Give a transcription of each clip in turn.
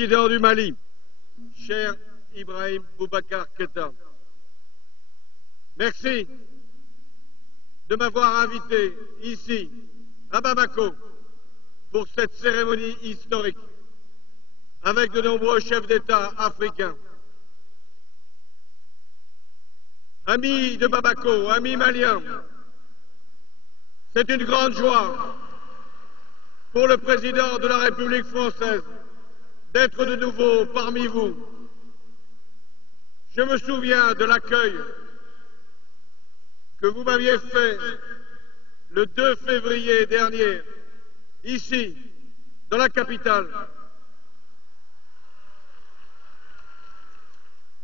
Président du Mali, cher Ibrahim Boubacar Keïta, merci de m'avoir invité ici, à Bamako, pour cette cérémonie historique, avec de nombreux chefs d'État africains. Amis de Bamako, amis maliens, c'est une grande joie pour le président de la République française d'être de nouveau parmi vous. Je me souviens de l'accueil que vous m'aviez fait le 2 février dernier, ici, dans la capitale.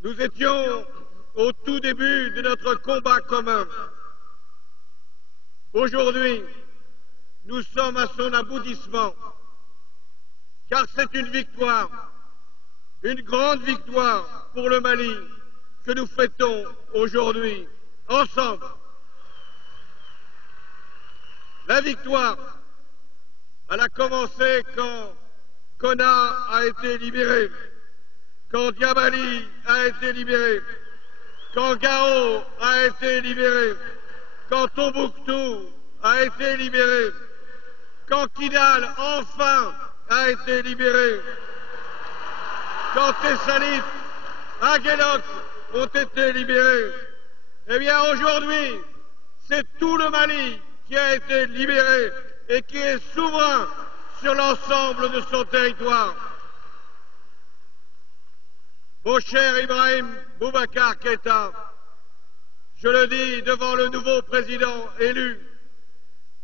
Nous étions au tout début de notre combat commun. Aujourd'hui, nous sommes à son aboutissement, car c'est une victoire, une grande victoire pour le Mali que nous fêtons aujourd'hui, ensemble. La victoire, elle a commencé quand Konna a été libéré, quand Diabali a été libéré, quand Gao a été libéré, quand Tombouctou a été libéré, quand Kidal, enfin, a été libéré, quand Tessalit, Aguelok ont été libérés. Eh bien, aujourd'hui, c'est tout le Mali qui a été libéré et qui est souverain sur l'ensemble de son territoire. Mon cher Ibrahim Boubacar Keïta, je le dis devant le nouveau président élu,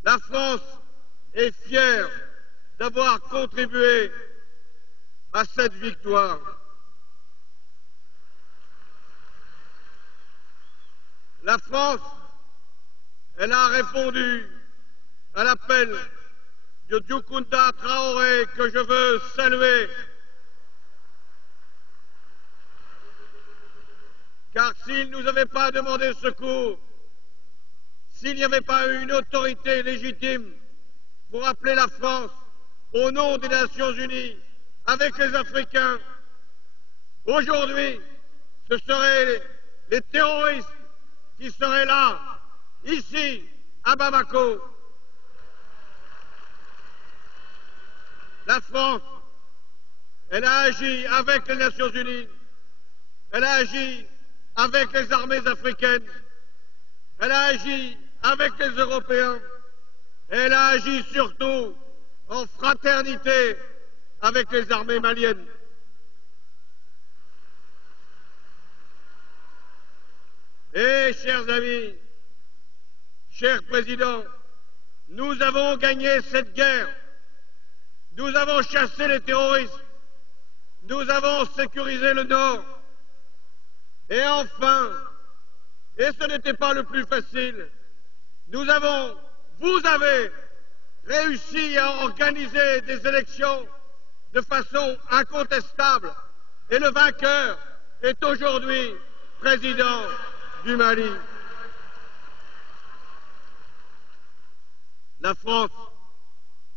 la France est fière d'avoir contribué à cette victoire. La France, elle a répondu à l'appel de Dioukunda Traoré que je veux saluer. Car s'il ne nous avait pas demandé secours, s'il n'y avait pas eu une autorité légitime pour appeler la France au nom des Nations Unies avec les Africains, aujourd'hui, ce seraient les terroristes qui seraient là, ici, à Bamako. La France, elle a agi avec les Nations Unies, elle a agi avec les armées africaines, elle a agi avec les Européens, elle a agi surtout en fraternité avec les armées maliennes. Et chers amis, chers présidents, nous avons gagné cette guerre. Nous avons chassé les terroristes. Nous avons sécurisé le Nord. Et enfin, et ce n'était pas le plus facile, vous avez réussi à organiser des élections de façon incontestable. Et le vainqueur est aujourd'hui président du Mali. La France,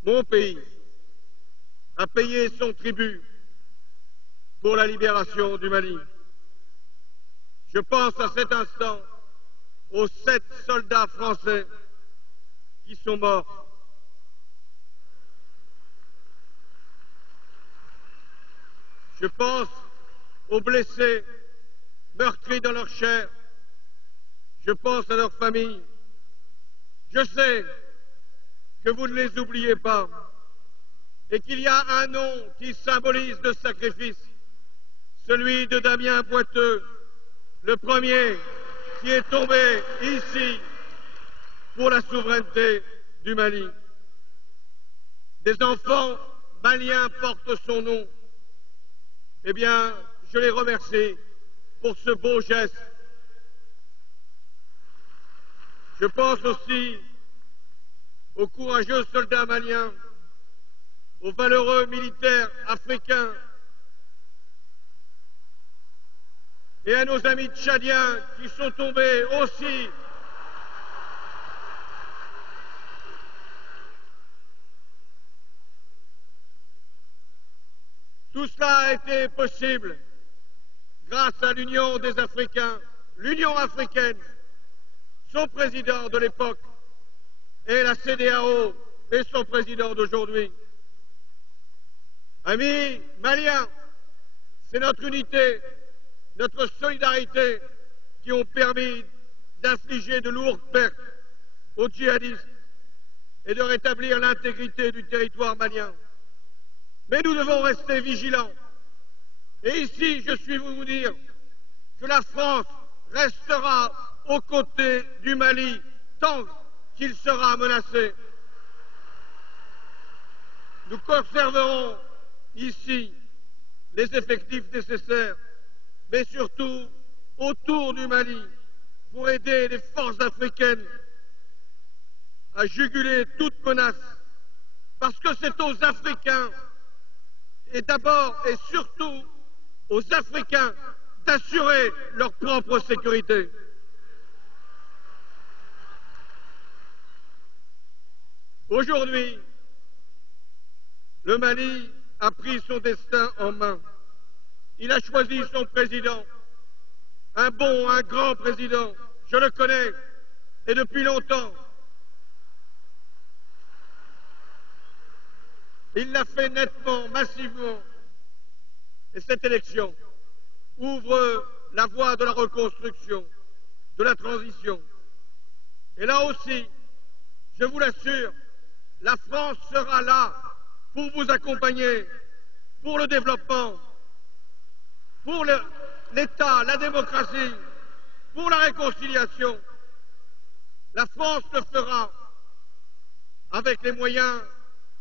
mon pays, a payé son tribut pour la libération du Mali. Je pense à cet instant aux 7 soldats français qui sont morts. Je pense aux blessés, meurtris dans leur chair. Je pense à leurs familles. Je sais que vous ne les oubliez pas et qu'il y a un nom qui symbolise le sacrifice, celui de Damien Boiteux, le premier qui est tombé ici pour la souveraineté du Mali. Des enfants maliens portent son nom. Eh bien, je les remercie pour ce beau geste. Je pense aussi aux courageux soldats maliens, aux valeureux militaires africains et à nos amis tchadiens qui sont tombés aussi. Tout cela a été possible grâce à l'Union des Africains, l'Union africaine, son président de l'époque, et la CEDEAO et son président d'aujourd'hui. Amis maliens, c'est notre unité, notre solidarité qui ont permis d'infliger de lourdes pertes aux djihadistes et de rétablir l'intégrité du territoire malien. Mais nous devons rester vigilants. Et ici, je suis vous dire que la France restera aux côtés du Mali tant qu'il sera menacé. Nous conserverons ici les effectifs nécessaires, mais surtout autour du Mali, pour aider les forces africaines à juguler toute menace, parce que c'est aux Africains, et d'abord et surtout aux Africains, d'assurer leur propre sécurité. Aujourd'hui, le Mali a pris son destin en main. Il a choisi son président, un bon, un grand président. Je le connais, et depuis longtemps. Il l'a fait nettement, massivement. Et cette élection ouvre la voie de la reconstruction, de la transition. Et là aussi, je vous l'assure, la France sera là pour vous accompagner, pour le développement, pour l'État, la démocratie, pour la réconciliation. La France le fera avec les moyens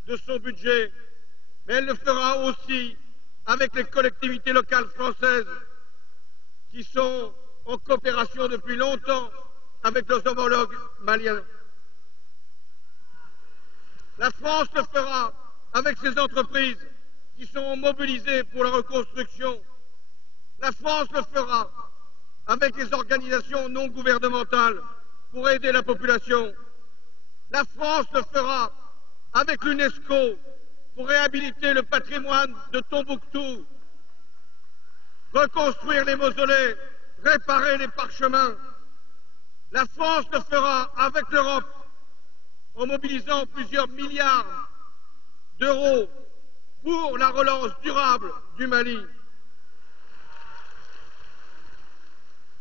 de son budget, mais elle le fera aussi avec les collectivités locales françaises qui sont en coopération depuis longtemps avec leurs homologues maliens. La France le fera avec ses entreprises qui sont mobilisées pour la reconstruction. La France le fera avec les organisations non gouvernementales pour aider la population. La France le fera avec l'UNESCO pour réhabiliter le patrimoine de Tombouctou, reconstruire les mausolées, réparer les parchemins. La France le fera avec l'Europe en mobilisant plusieurs milliards d'euros pour la relance durable du Mali.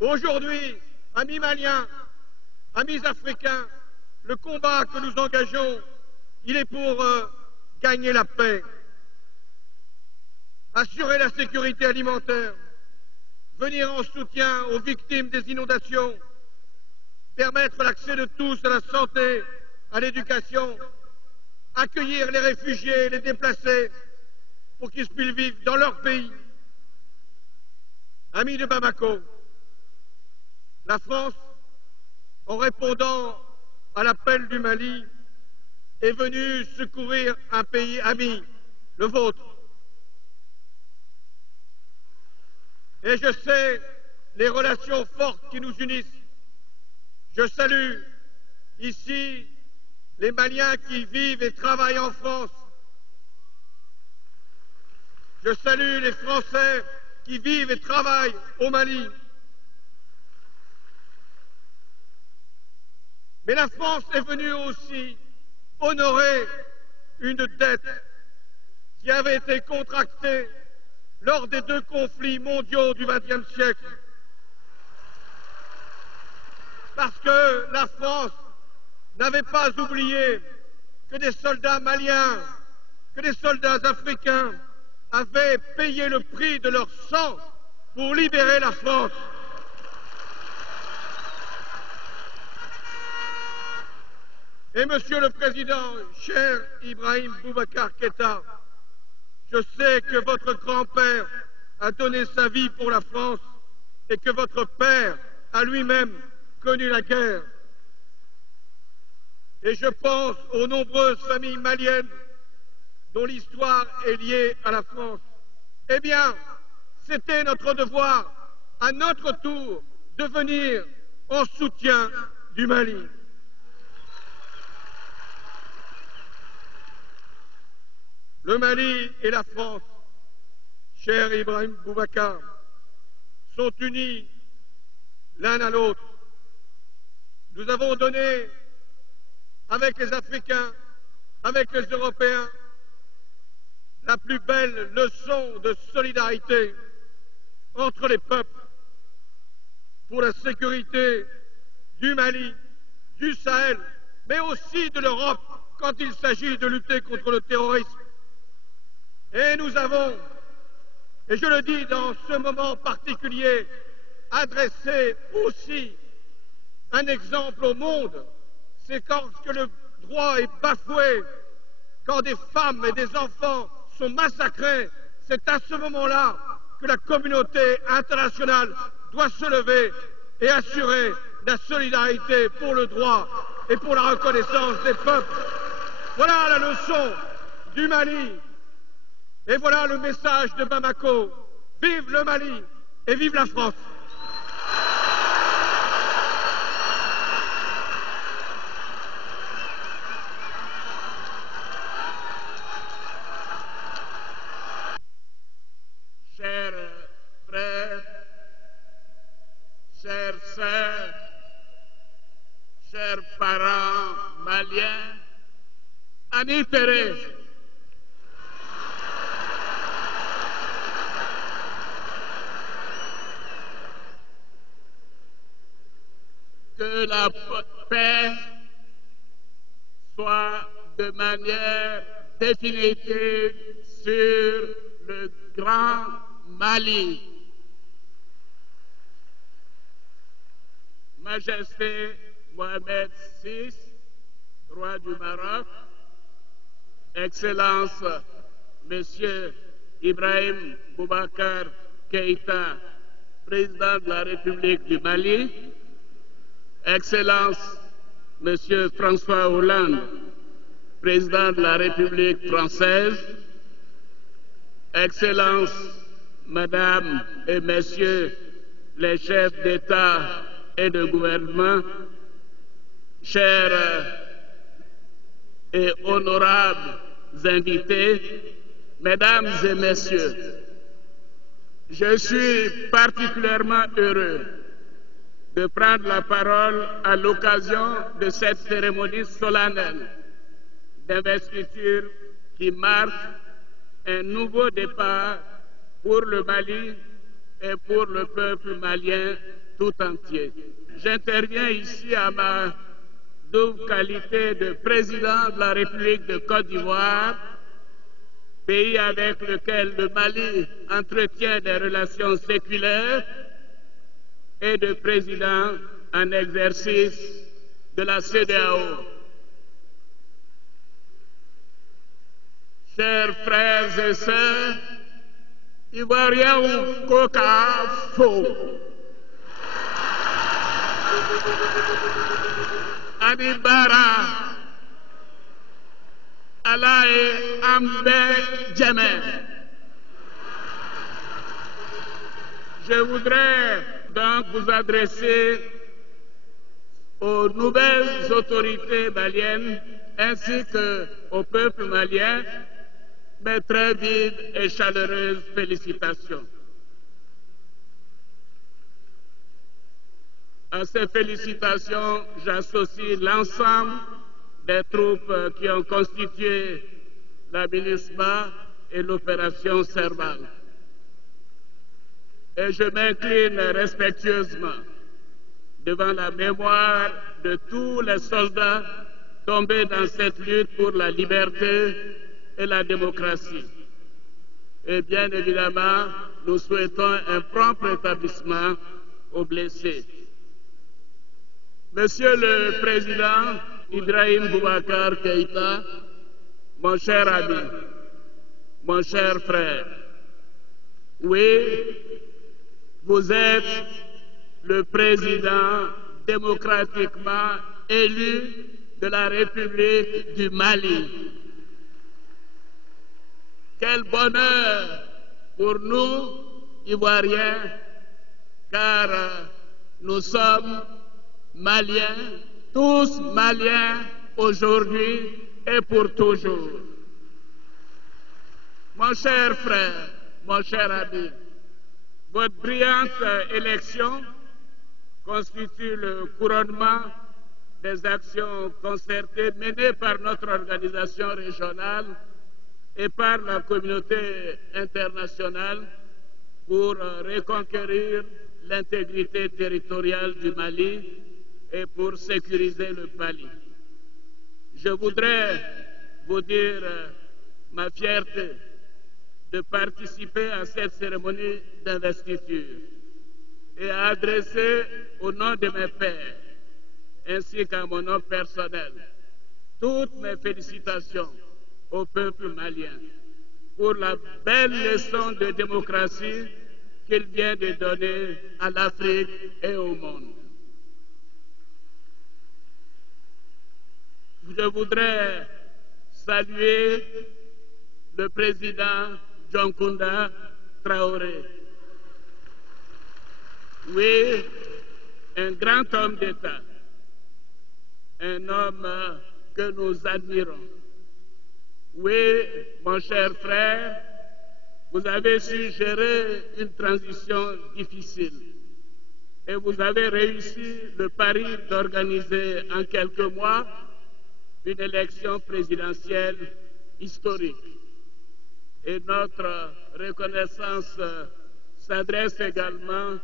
Aujourd'hui, amis maliens, amis africains, le combat que nous engageons, il est pour gagner la paix, assurer la sécurité alimentaire, venir en soutien aux victimes des inondations, permettre l'accès de tous à la santé, à l'éducation, accueillir les réfugiés, les déplacés, pour qu'ils puissent vivre dans leur pays. Amis de Bamako, la France, en répondant à l'appel du Mali, est venue secourir un pays ami, le vôtre. Et je sais les relations fortes qui nous unissent. Je salue ici les Maliens qui vivent et travaillent en France. Je salue les Français qui vivent et travaillent au Mali. Mais la France est venue aussi honorer une dette qui avait été contractée lors des deux conflits mondiaux du XXe siècle. Parce que la France n'avait pas oublié que des soldats maliens, que des soldats africains avaient payé le prix de leur sang pour libérer la France. Et Monsieur le Président, cher Ibrahim Boubacar Keïta, je sais que votre grand-père a donné sa vie pour la France et que votre père a lui-même connu la guerre. Et je pense aux nombreuses familles maliennes dont l'histoire est liée à la France. Eh bien, c'était notre devoir, à notre tour, de venir en soutien du Mali. Le Mali et la France cher Ibrahim Boubacar, sont unis l'un à l'autre. Nous avons donné, avec les Africains, avec les Européens, la plus belle leçon de solidarité entre les peuples pour la sécurité du Mali, du Sahel, mais aussi de l'Europe quand il s'agit de lutter contre le terrorisme. Et nous avons, et je le dis dans ce moment particulier, adressé aussi un exemple au monde, c'est quand le droit est bafoué, quand des femmes et des enfants sont massacrés, c'est à ce moment-là que la communauté internationale doit se lever et assurer la solidarité pour le droit et pour la reconnaissance des peuples. Voilà la leçon du Mali et voilà le message de Bamako. Vive le Mali et vive la France! Chers frères, chères sœurs, chers parents maliens, Annie-Thérèse, que la paix soit de manière définitive sur le Grand Mali. Majesté Mohamed VI, roi du Maroc, Excellence Monsieur Ibrahim Boubacar Keïta, président de la République du Mali, Excellence Monsieur François Hollande, président de la République française, Excellences, Madame et Messieurs les chefs d'État et de gouvernement, chers et honorables invités, Mesdames et Messieurs, je suis particulièrement heureux de prendre la parole à l'occasion de cette cérémonie solennelle d'investiture qui marque un nouveau départ pour le Mali et pour le peuple malien tout entier. J'interviens ici à ma double qualité de président de la République de Côte d'Ivoire, pays avec lequel le Mali entretient des relations séculaires, et de président en exercice de la CEDEAO. Chers frères et sœurs, Ivoiriens ou Coca Faux, Anibara, Alaï Ambe Djemé. Je voudrais donc vous adresser aux nouvelles autorités maliennes ainsi qu'au peuple malien mes très vives et chaleureuses félicitations. À ces félicitations, j'associe l'ensemble des troupes qui ont constitué la MINUSMA et l'opération Serval. Et je m'incline respectueusement devant la mémoire de tous les soldats tombés dans cette lutte pour la liberté et la démocratie. Et bien évidemment, nous souhaitons un prompt rétablissement aux blessés. Monsieur le Président Ibrahim Boubacar Keïta, mon cher ami, mon cher frère, oui, vous êtes le président démocratiquement élu de la République du Mali. Quel bonheur pour nous, Ivoiriens, car nous sommes Maliens, tous Maliens aujourd'hui et pour toujours. Mon cher frère, mon cher ami, votre brillante élection constitue le couronnement des actions concertées menées par notre organisation régionale et par la communauté internationale pour reconquérir l'intégrité territoriale du Mali et pour sécuriser le Mali. Je voudrais vous dire ma fierté de participer à cette cérémonie d'investiture et à adresser au nom de mes pairs ainsi qu'à mon nom personnel toutes mes félicitations au peuple malien pour la belle leçon de démocratie qu'il vient de donner à l'Afrique et au monde. Je voudrais saluer le président Dioncounda Traoré. Oui, un grand homme d'État, un homme que nous admirons. Oui, mon cher frère, vous avez su gérer une transition difficile et vous avez réussi le pari d'organiser en quelques mois une élection présidentielle historique. Et notre reconnaissance s'adresse également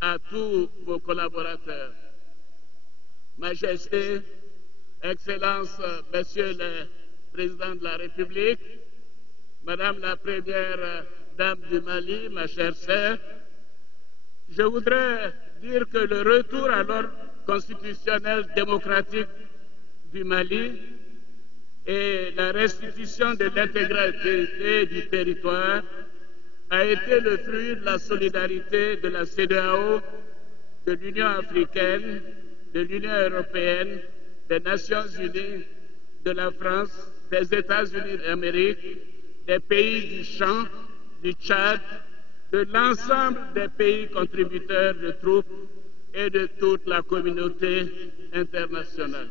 à tous vos collaborateurs. Majesté, Excellence, Monsieur le Président de la République, Madame la Première Dame du Mali, ma chère sœur, je voudrais dire que le retour à l'ordre constitutionnel démocratique du Mali et la restitution de l'intégrité du territoire a été le fruit de la solidarité de la CEDEAO, de l'Union africaine, de l'Union européenne, des Nations unies, de la France, des États-Unis d'Amérique, des pays du Champ, du Tchad, de l'ensemble des pays contributeurs de troupes et de toute la communauté internationale.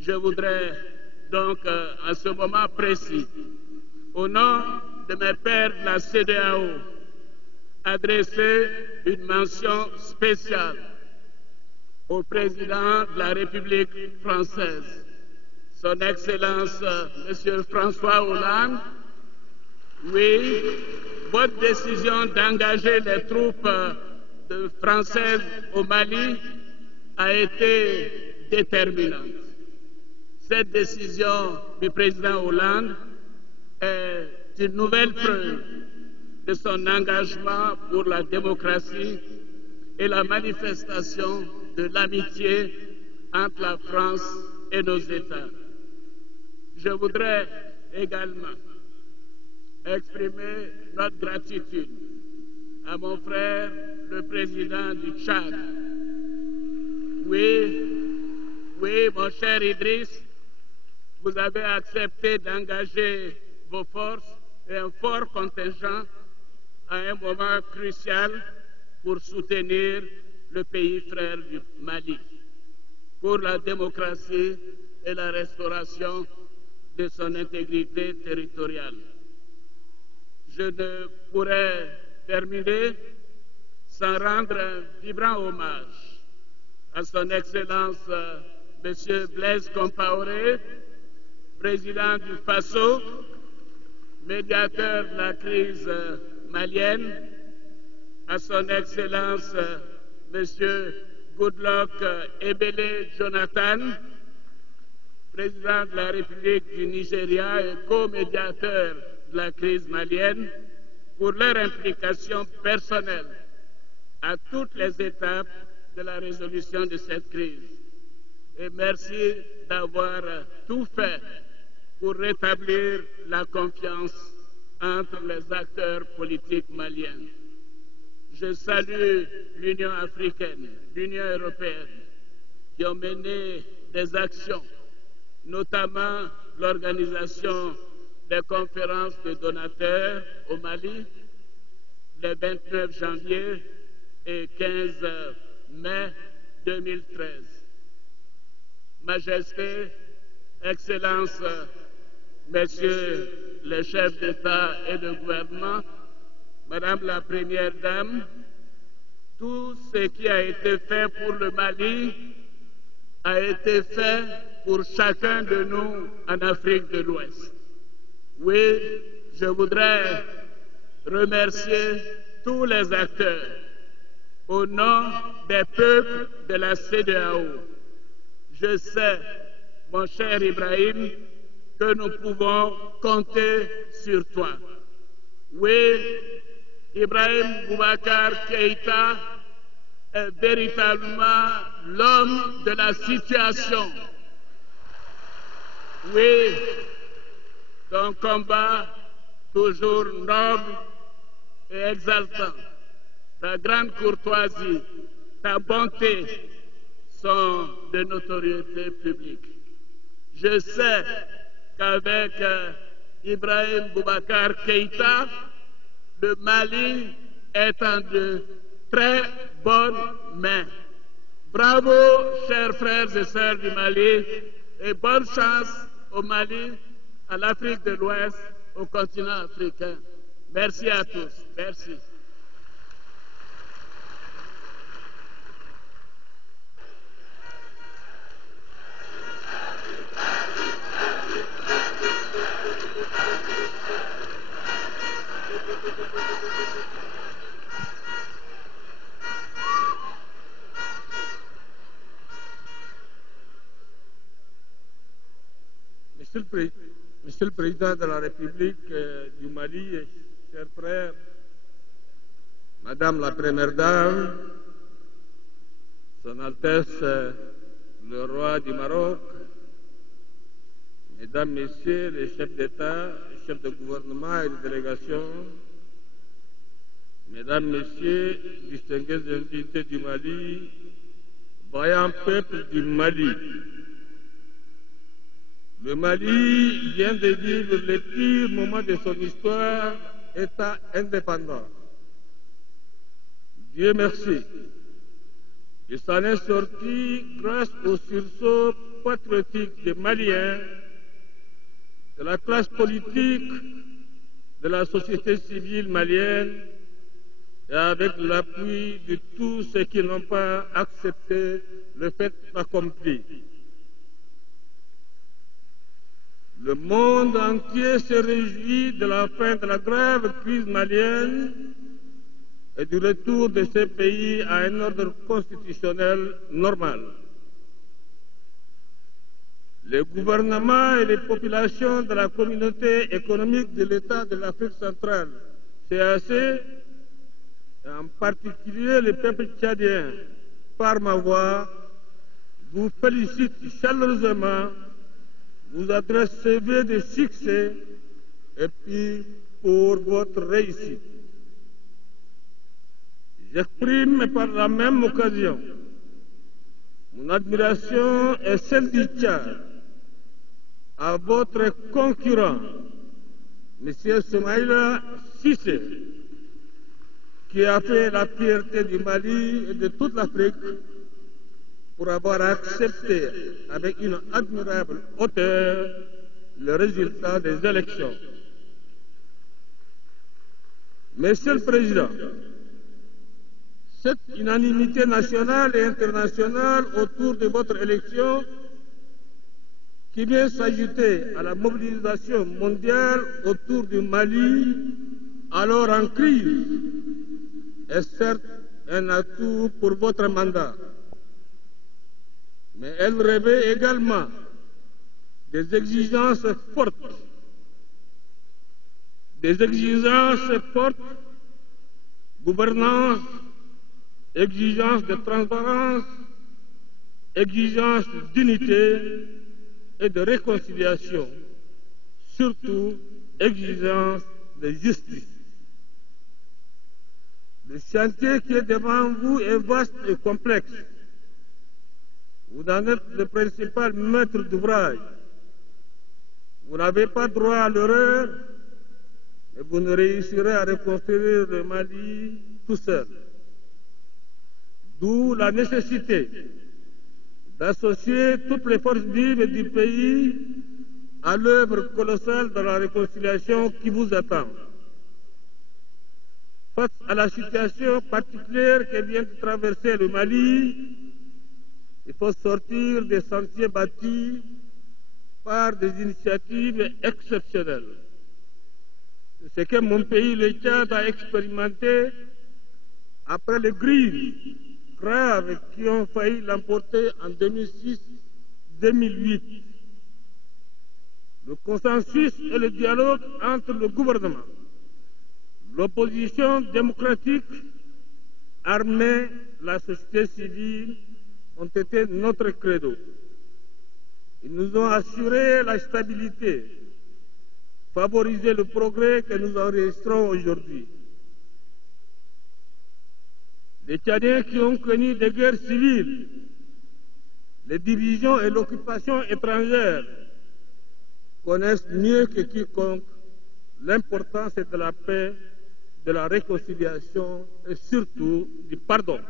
Je voudrais donc, à ce moment précis, au nom de mes pairs de la CEDEAO, adresser une mention spéciale au président de la République française, Son Excellence M. François Hollande. Oui, votre décision d'engager les troupes françaises au Mali a été déterminante. Cette décision du président Hollande est une nouvelle preuve de son engagement pour la démocratie et la manifestation de l'amitié entre la France et nos États. Je voudrais également exprimer notre gratitude à mon frère, le président du Tchad. Oui, mon cher Idriss, vous avez accepté d'engager vos forces et un fort contingent à un moment crucial pour soutenir le pays frère du Mali, pour la démocratie et la restauration de son intégrité territoriale. Je ne pourrais terminer sans rendre un vibrant hommage à son Excellence M. Blaise Compaoré, président du FASO, médiateur de la crise malienne, à son Excellence M. Goodluck Ebele Jonathan, président de la République du Nigeria et co-médiateur de la crise malienne, pour leur implication personnelle à toutes les étapes de la résolution de cette crise. Et merci d'avoir tout fait pour rétablir la confiance entre les acteurs politiques maliens. Je salue l'Union africaine, l'Union européenne, qui ont mené des actions, notamment l'organisation des conférences de donateurs au Mali, les 29 janvier et 15 mai 2013. Majesté, Excellences, Messieurs les chefs d'État et de gouvernement, Madame la Première Dame, tout ce qui a été fait pour le Mali a été fait pour chacun de nous en Afrique de l'Ouest. Oui, je voudrais remercier tous les acteurs au nom des peuples de la CEDEAO. Je sais, mon cher Ibrahim, que nous pouvons compter sur toi. Oui, Ibrahim Boubacar Keïta est véritablement l'homme de la situation. Oui, ton combat toujours noble et exaltant, ta grande courtoisie, ta bonté sont de notoriété publique. Je sais qu'avec Ibrahim Boubacar Keïta, le Mali est en de très bonnes mains. Bravo, chers frères et sœurs du Mali, et bonne chance au Mali, à l'Afrique de l'Ouest, au continent africain. Merci à tous. Merci. Monsieur le Président de la République du Mali, et chers frères, Madame la Première Dame, Son Altesse le Roi du Maroc, Mesdames, Messieurs les chefs d'État, les chefs de gouvernement et de délégation, Mesdames, Messieurs, distingués invités du Mali, vaillant peuple du Mali, le Mali vient de vivre les pires moments de son histoire, État indépendant. Dieu merci, il s'en est sorti grâce au sursaut patriotique des Maliens, de la classe politique, de la société civile malienne, et avec l'appui de tous ceux qui n'ont pas accepté le fait accompli. Le monde entier se réjouit de la fin de la grave crise malienne et du retour de ce pays à un ordre constitutionnel normal. Les gouvernements et les populations de la communauté économique de l'État de l'Afrique centrale, CAC, et en particulier le peuple tchadien, par ma voix, vous félicitent chaleureusement, vous adresse ses vœux de succès et puis pour votre réussite. J'exprime par la même occasion mon admiration et celle du Tchad à votre concurrent, M. Soumaïla Cissé, qui a fait la fierté du Mali et de toute l'Afrique pour avoir accepté avec une admirable hauteur le résultat des élections. Monsieur le Président, cette unanimité nationale et internationale autour de votre élection, qui vient s'ajouter à la mobilisation mondiale autour du Mali, alors en crise, est certes un atout pour votre mandat. Mais elle revêt également des exigences fortes. Des exigences fortes, gouvernance, exigences de transparence, exigences d'unité et de réconciliation, surtout exigences de justice. Le chantier qui est devant vous est vaste et complexe. Vous en êtes le principal maître d'ouvrage. Vous n'avez pas droit à l'erreur, mais vous ne réussirez à reconstruire le Mali tout seul. D'où la nécessité d'associer toutes les forces vives du pays à l'œuvre colossale de la réconciliation qui vous attend. Face à la situation particulière que vient de traverser le Mali, il faut sortir des sentiers battus par des initiatives exceptionnelles. Ce que mon pays, le Tchad, a expérimenté après les crises graves qui ont failli l'emporter en 2006-2008. Le consensus et le dialogue entre le gouvernement, l'opposition démocratique, armée, la société civile ont été notre credo. Ils nous ont assuré la stabilité, favorisé le progrès que nous enregistrons aujourd'hui. Les Tchadiens qui ont connu des guerres civiles, les divisions et l'occupation étrangère connaissent mieux que quiconque l'importance de la paix, de la réconciliation et surtout du pardon.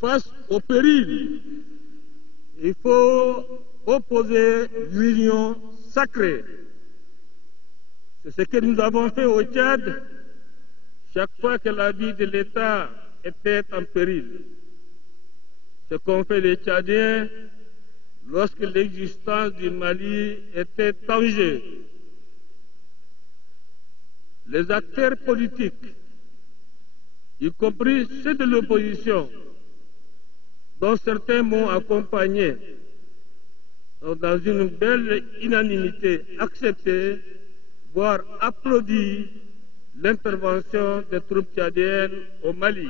Face au péril, il faut opposer l'union sacrée. C'est ce que nous avons fait au Tchad chaque fois que la vie de l'État était en péril. Ce qu'ont fait les Tchadiens lorsque l'existence du Mali était en jeu. Les acteurs politiques, y compris ceux de l'opposition, dont certains m'ont accompagné, ont dans une belle unanimité accepté, voire applaudi l'intervention des troupes tchadiennes au Mali.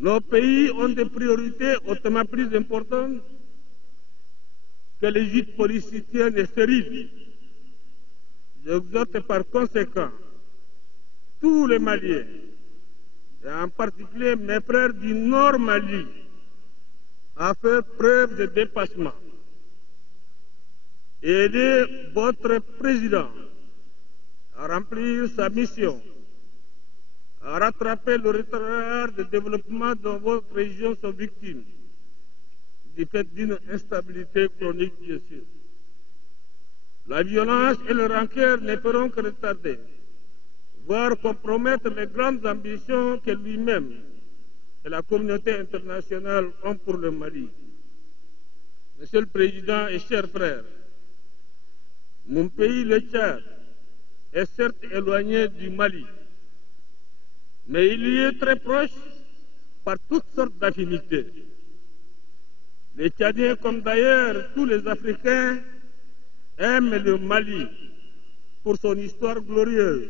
Nos pays ont des priorités hautement plus importantes que les gîtes politiciennes et stériles. J'exhorte par conséquent tous les Maliens, et en particulier mes frères du Nord Mali, à faire preuve de dépassement et aider votre président à remplir sa mission, à rattraper le retard de développement dont votre région sont victimes, du fait d'une instabilité chronique, bien sûr. La violence et le rancœur ne feront que retarder, voire compromettre les grandes ambitions que lui-même et la communauté internationale ont pour le Mali. Monsieur le Président et chers frères, mon pays, le Tchad, est certes éloigné du Mali, mais il y est très proche par toutes sortes d'affinités. Les Tchadiens, comme d'ailleurs tous les Africains, aiment le Mali pour son histoire glorieuse,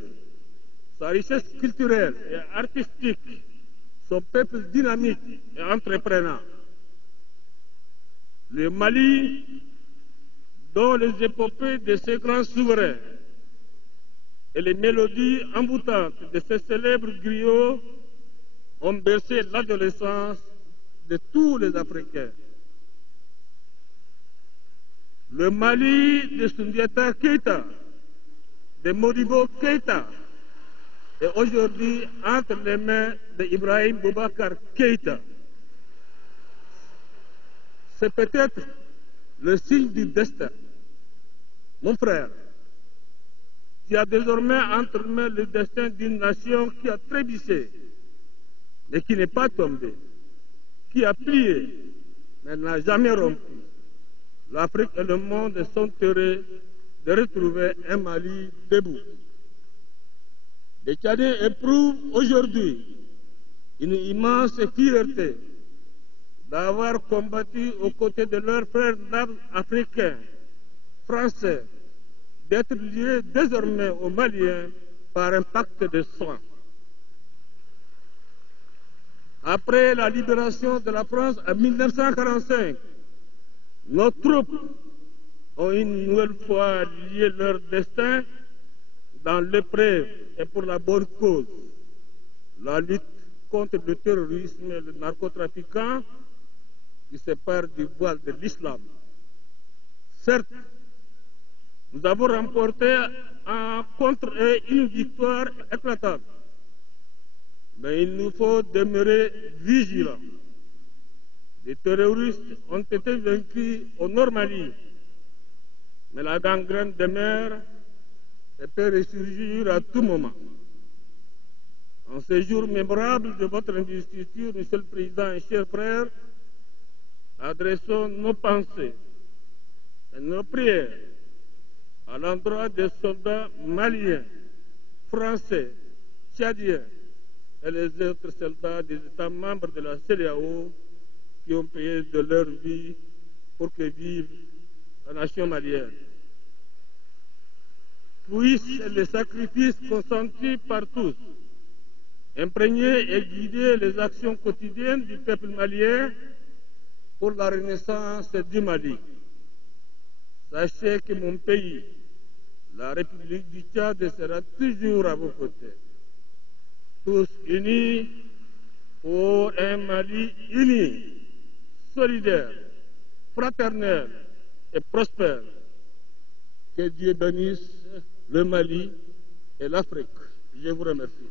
sa richesse culturelle et artistique, son peuple dynamique et entreprenant. Le Mali, dont les épopées de ses grands souverains et les mélodies envoûtantes de ces célèbres griots ont bercé l'adolescence de tous les Africains. Le Mali de Soundiata Keïta, de Modibo Keïta, est aujourd'hui entre les mains d'Ibrahim Boubacar Keïta. C'est peut-être le signe du destin. Mon frère, tu as désormais entre mains le destin d'une nation qui a trébuché, mais qui n'est pas tombée, qui a plié, mais n'a jamais rompu. L'Afrique et le monde sont heureux de retrouver un Mali debout. Les Tchadiens éprouvent aujourd'hui une immense fierté d'avoir combattu aux côtés de leurs frères d'armes africains, français, d'être liés désormais aux Maliens par un pacte de sang. Après la libération de la France en 1945, nos troupes ont une nouvelle fois lié leur destin dans l'épreuve et pour la bonne cause, la lutte contre le terrorisme et le narcotrafiquant qui sépare du voile de l'islam. Certes, nous avons remporté contre eux une victoire éclatante, mais il nous faut demeurer vigilants. Les terroristes ont été vaincus au Nord Mali, Mais la gangrène demeure et peut ressurgir à tout moment. En ces jours mémorables de votre investiture, Monsieur le Président et chers frères, adressons nos pensées et nos prières à l'endroit des soldats maliens, français, tchadiens et les autres soldats des États membres de la CEDEAO qui ont payé de leur vie pour que vive la nation malienne. Puissent les sacrifices consentis par tous imprégner et guider les actions quotidiennes du peuple malien pour la renaissance du Mali. Sachez que mon pays, la République du Tchad, sera toujours à vos côtés. Tous unis pour un Mali uni, solidaire, fraternel et prospère. Que Dieu bénisse le Mali et l'Afrique. Je vous remercie.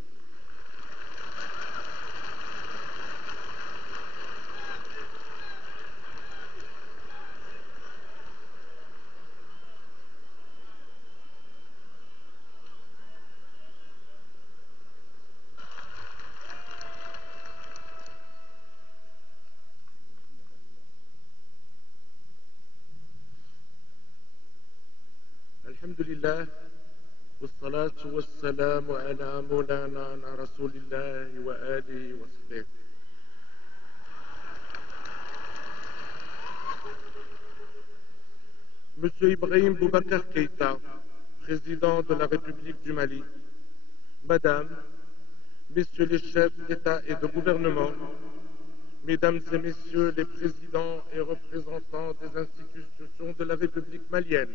الحمد لله والصلاة والسلام على مولانا رسول الله وآله وصحبه. Monsieur Ibrahim Boubacar Keïta, président de la République du Mali, Madame, Messieurs les chefs d'État et de gouvernement, Mesdames et Messieurs les présidents et représentants des institutions de la République malienne,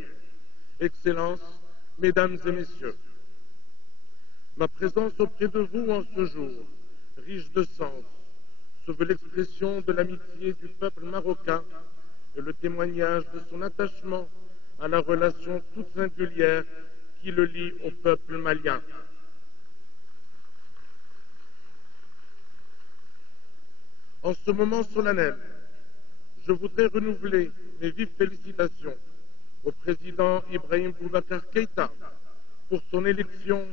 Excellences, Mesdames et Messieurs, ma présence auprès de vous en ce jour, riche de sens, se veut l'expression de l'amitié du peuple marocain et le témoignage de son attachement à la relation toute singulière qui le lie au peuple malien. En ce moment solennel, je voudrais renouveler mes vives félicitations au président Ibrahim Boubacar Keïta pour son élection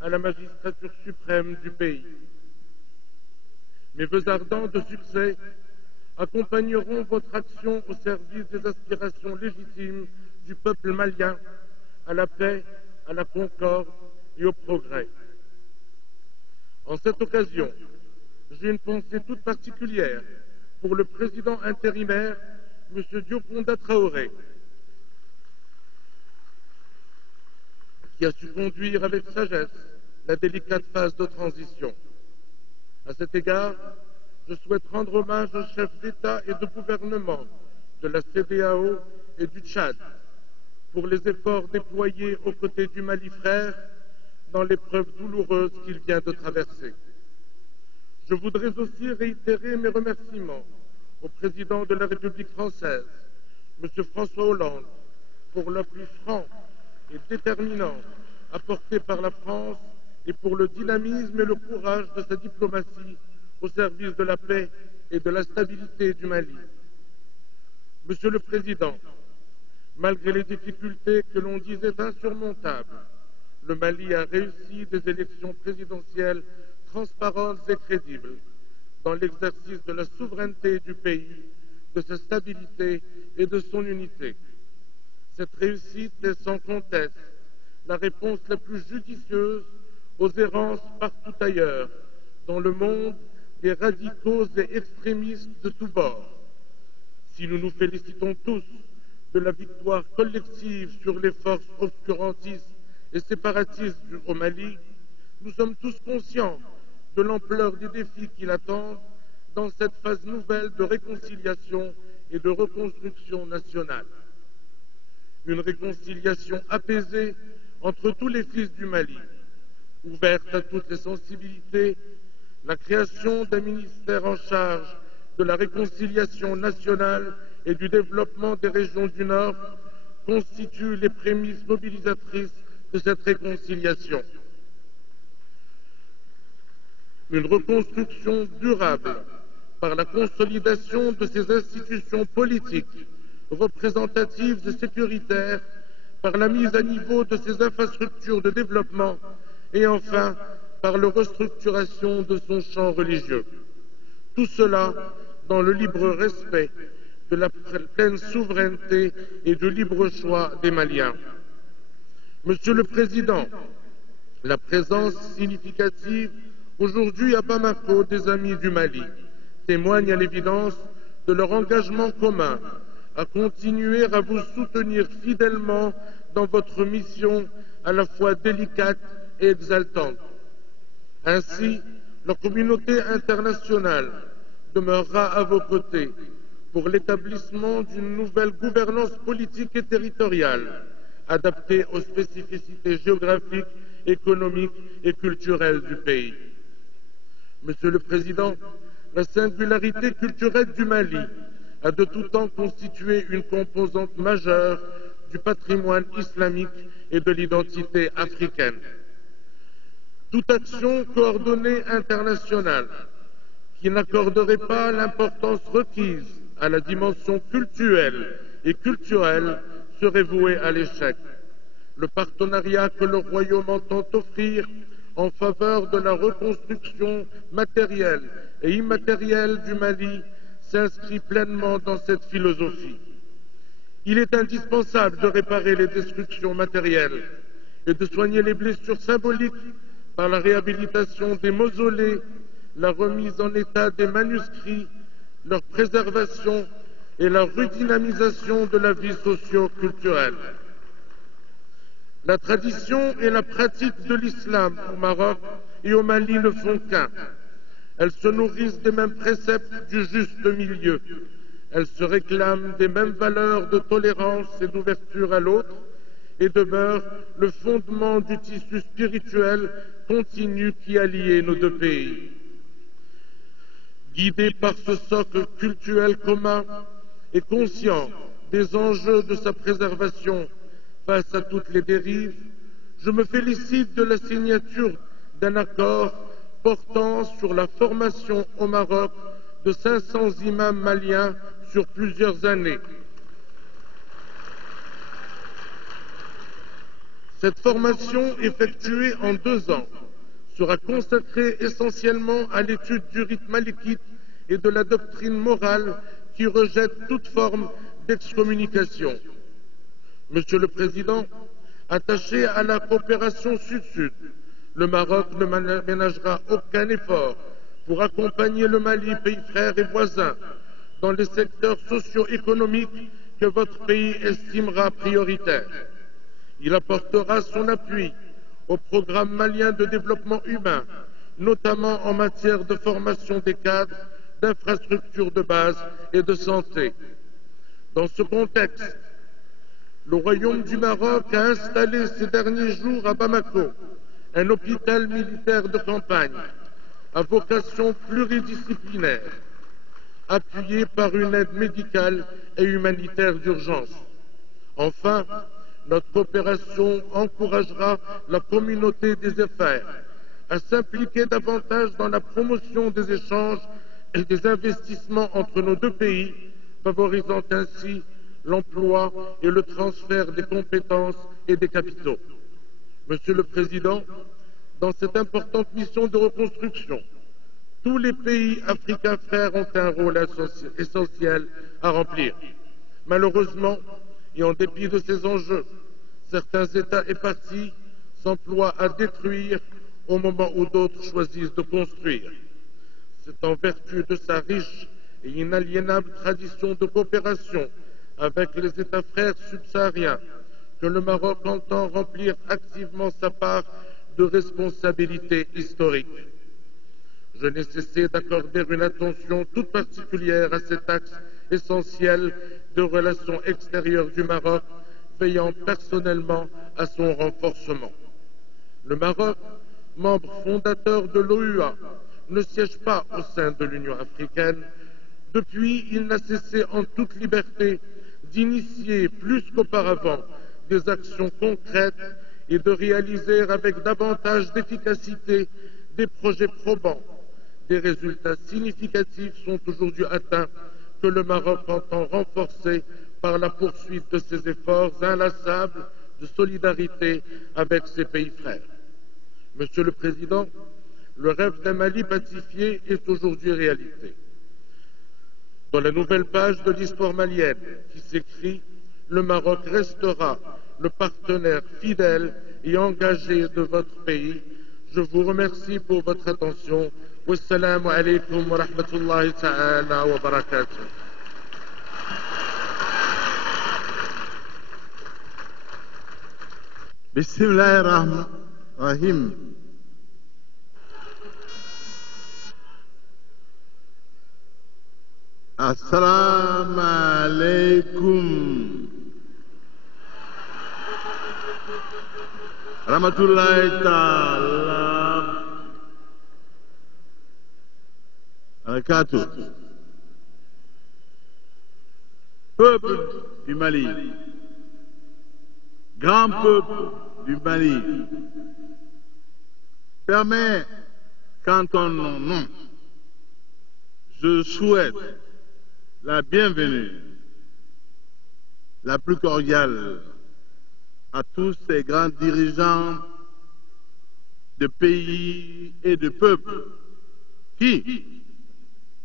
à la magistrature suprême du pays. Mes vœux ardents de succès accompagneront votre action au service des aspirations légitimes du peuple malien à la paix, à la concorde et au progrès. En cette occasion, j'ai une pensée toute particulière pour le président intérimaire, M. Diokonda Traoré, qui a su conduire avec sagesse la délicate phase de transition. À cet égard, je souhaite rendre hommage aux chefs d'État et de gouvernement de la CEDEAO et du Tchad pour les efforts déployés aux côtés du Mali frère dans l'épreuve douloureuse qu'il vient de traverser. Je voudrais aussi réitérer mes remerciements au président de la République française, M. François Hollande, pour l'appui franc et déterminant apporté par la France et pour le dynamisme et le courage de sa diplomatie au service de la paix et de la stabilité du Mali. Monsieur le Président, malgré les difficultés que l'on disait insurmontables, le Mali a réussi des élections présidentielles transparentes et crédibles dans l'exercice de la souveraineté du pays, de sa stabilité et de son unité. Cette réussite est sans conteste la réponse la plus judicieuse aux errances partout ailleurs dans le monde des radicaux et extrémistes de tous bords. Si nous nous félicitons tous de la victoire collective sur les forces obscurantistes et séparatistes au Mali, nous sommes tous conscients de l'ampleur des défis qui l'attendent dans cette phase nouvelle de réconciliation et de reconstruction nationale. Une réconciliation apaisée entre tous les fils du Mali, ouverte à toutes les sensibilités, la création d'un ministère en charge de la réconciliation nationale et du développement des régions du Nord constitue les prémices mobilisatrices de cette réconciliation. Une reconstruction durable par la consolidation de ces institutions politiques, représentatives et sécuritaires par la mise à niveau de ses infrastructures de développement et enfin par la restructuration de son champ religieux. Tout cela dans le libre respect de la pleine souveraineté et du libre choix des Maliens. Monsieur le Président, la présence significative aujourd'hui à Bamako des amis du Mali témoigne à l'évidence de leur engagement commun à continuer à vous soutenir fidèlement dans votre mission à la fois délicate et exaltante. Ainsi, la communauté internationale demeurera à vos côtés pour l'établissement d'une nouvelle gouvernance politique et territoriale adaptée aux spécificités géographiques, économiques et culturelles du pays. Monsieur le Président, la singularité culturelle du Mali a de tout temps constitué une composante majeure du patrimoine islamique et de l'identité africaine. Toute action coordonnée internationale qui n'accorderait pas l'importance requise à la dimension cultuelle et culturelle serait vouée à l'échec. Le partenariat que le Royaume entend offrir en faveur de la reconstruction matérielle et immatérielle du Mali s'inscrit pleinement dans cette philosophie. Il est indispensable de réparer les destructions matérielles et de soigner les blessures symboliques par la réhabilitation des mausolées, la remise en état des manuscrits, leur préservation et la redynamisation de la vie socio-culturelle. La tradition et la pratique de l'islam au Maroc et au Mali ne font qu'un. Elles se nourrissent des mêmes préceptes du juste milieu. Elles se réclament des mêmes valeurs de tolérance et d'ouverture à l'autre et demeurent le fondement du tissu spirituel continu qui a lié nos deux pays. Guidé par ce socle culturel commun et conscient des enjeux de sa préservation face à toutes les dérives, je me félicite de la signature d'un accord portant sur la formation au Maroc de 500 imams maliens sur plusieurs années. Cette formation, effectuée en 2 ans, sera consacrée essentiellement à l'étude du rite malikite et de la doctrine morale qui rejette toute forme d'excommunication. Monsieur le Président, attaché à la coopération sud-sud, le Maroc ne ménagera aucun effort pour accompagner le Mali, pays frère et voisin, dans les secteurs socio-économiques que votre pays estimera prioritaires. Il apportera son appui au programme malien de développement humain, notamment en matière de formation des cadres, d'infrastructures de base et de santé. Dans ce contexte, le Royaume du Maroc a installé ces derniers jours à Bamako un hôpital militaire de campagne à vocation pluridisciplinaire, appuyé par une aide médicale et humanitaire d'urgence. Enfin, notre coopération encouragera la communauté des affaires à s'impliquer davantage dans la promotion des échanges et des investissements entre nos deux pays, favorisant ainsi l'emploi et le transfert des compétences et des capitaux. Monsieur le Président, dans cette importante mission de reconstruction, tous les pays africains frères ont un rôle essentiel à remplir. Malheureusement, et en dépit de ces enjeux, certains États et partis s'emploient à détruire au moment où d'autres choisissent de construire. C'est en vertu de sa riche et inaliénable tradition de coopération avec les États frères subsahariens que le Maroc entend remplir activement sa part de responsabilité historique. Je n'ai cessé d'accorder une attention toute particulière à cet axe essentiel de relations extérieures du Maroc, veillant personnellement à son renforcement. Le Maroc, membre fondateur de l'OUA, ne siège pas au sein de l'Union africaine. Depuis, il n'a cessé en toute liberté d'initier plus qu'auparavant des actions concrètes et de réaliser avec davantage d'efficacité des projets probants. Des résultats significatifs sont aujourd'hui atteints que le Maroc entend renforcer par la poursuite de ses efforts inlassables de solidarité avec ses pays frères. Monsieur le Président, le rêve d'un Mali pacifié est aujourd'hui réalité. Dans la nouvelle page de l'histoire malienne qui s'écrit, le Maroc restera le partenaire fidèle et engagé de votre pays. Je vous remercie pour votre attention. Wassalamu alaikum wa rahmatullahi ta'ala wa barakatuh. Bismillahirrahmanirrahim. Assalamu alaikum. Rahmatullahi ta'ala barakatuh. Peuple du Mali, grand peuple du Mali, permet qu'en ton nom, je souhaite la bienvenue, la plus cordiale à tous ces grands dirigeants de pays et de peuples qui,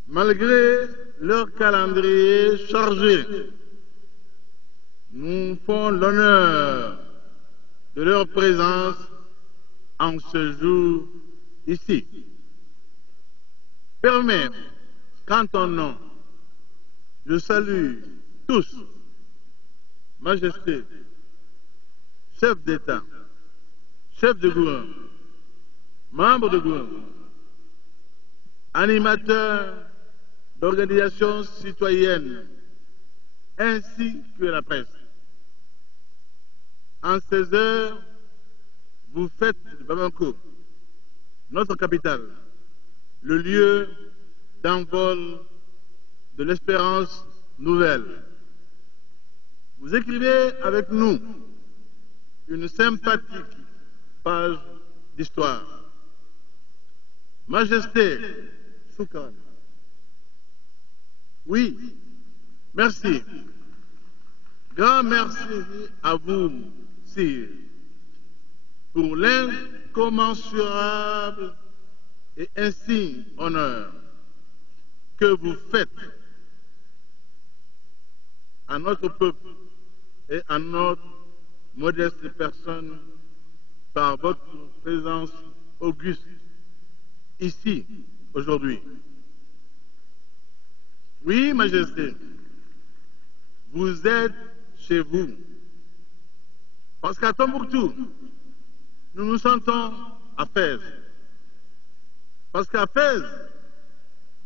malgré leur calendrier chargé, nous font l'honneur de leur présence en ce jour ici. Permets qu'en ton nom, je salue tous, Majesté, chef d'État, chef de gouvernement, membres de gouvernement, animateurs d'organisations citoyennes, ainsi que la presse. En ces heures, vous faites de Bamako, notre capitale, le lieu d'envol de l'espérance nouvelle. Vous écrivez avec nous une sympathique page d'histoire. Majesté, Soukran. Oui, merci. Grand merci à vous, Sire, pour l'incommensurable et insigne honneur que vous faites à notre peuple et à notre modeste personne par votre présence auguste ici, aujourd'hui. Oui, Majesté, vous êtes chez vous. Parce qu'à Tombouctou, nous nous sentons à Fès. Parce qu'à Fès,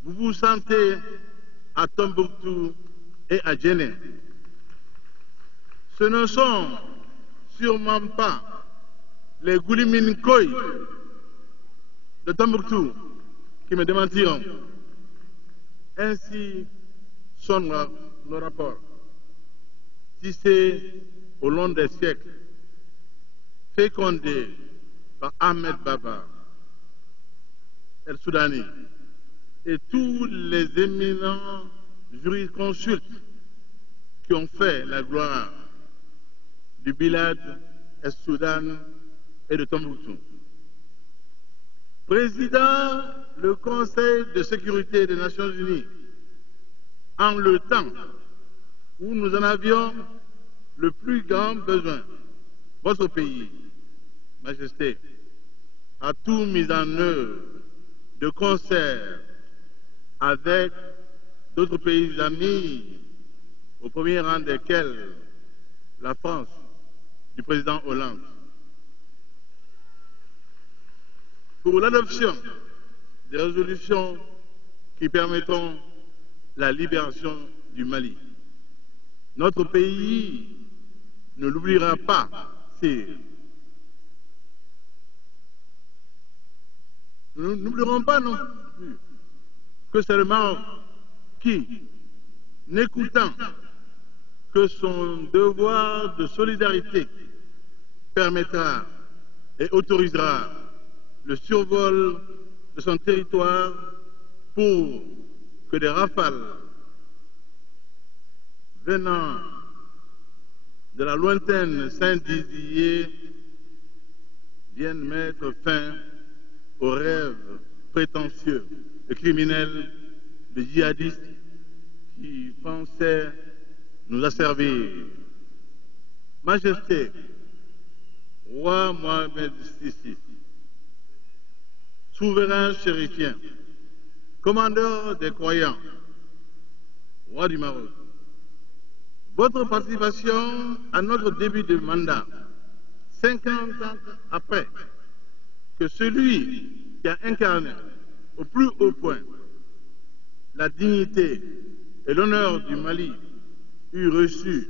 vous vous sentez à Tombouctou et à Djenné. Ce ne sont sûrement pas les Gouliminkoy de Tombouctou qui me démentiront. Ainsi sont nos rapports, tissés au long des siècles, fécondés par Ahmed Baba, El Soudani et tous les éminents jurisconsultes qui ont fait la gloire du Bilad, El Soudan et de Tombouctou. Président le Conseil de sécurité des Nations Unies, en le temps où nous en avions le plus grand besoin, votre pays, Majesté, a tout mis en œuvre de concert avec d'autres pays amis, au premier rang desquels la France du président Hollande, pour l'adoption des résolutions qui permettront la libération du Mali. Notre pays ne l'oubliera pas, Sire. Nous n'oublierons pas non plus que c'est le Maroc qui, n'écoutant que son devoir de solidarité, permettra et autorisera le survol de son territoire pour que des rafales venant de la lointaine Saint-Dizier viennent mettre fin aux rêves prétentieux et criminels de djihadistes qui pensaient nous asservir. Majesté, roi Mohamed VI, souverain chérifien, commandeur des croyants, roi du Maroc, votre participation à notre début de mandat, 50 ans après que celui qui a incarné au plus haut point la dignité et l'honneur du Mali eut reçu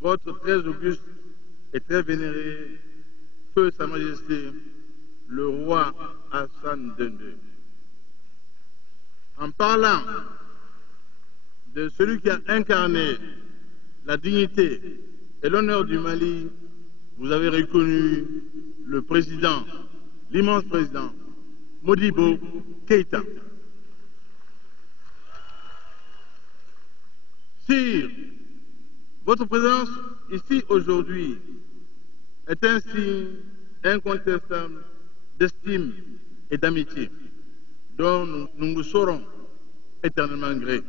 votre très auguste et très vénéré Feu Sa Majesté le roi Hassan II. En parlant de celui qui a incarné la dignité et l'honneur du Mali, vous avez reconnu le président, l'immense président, Modibo Keïta. Sire, votre présence ici aujourd'hui est un signe incontestable d'estime et d'amitié dont nous vous saurons éternellement gré.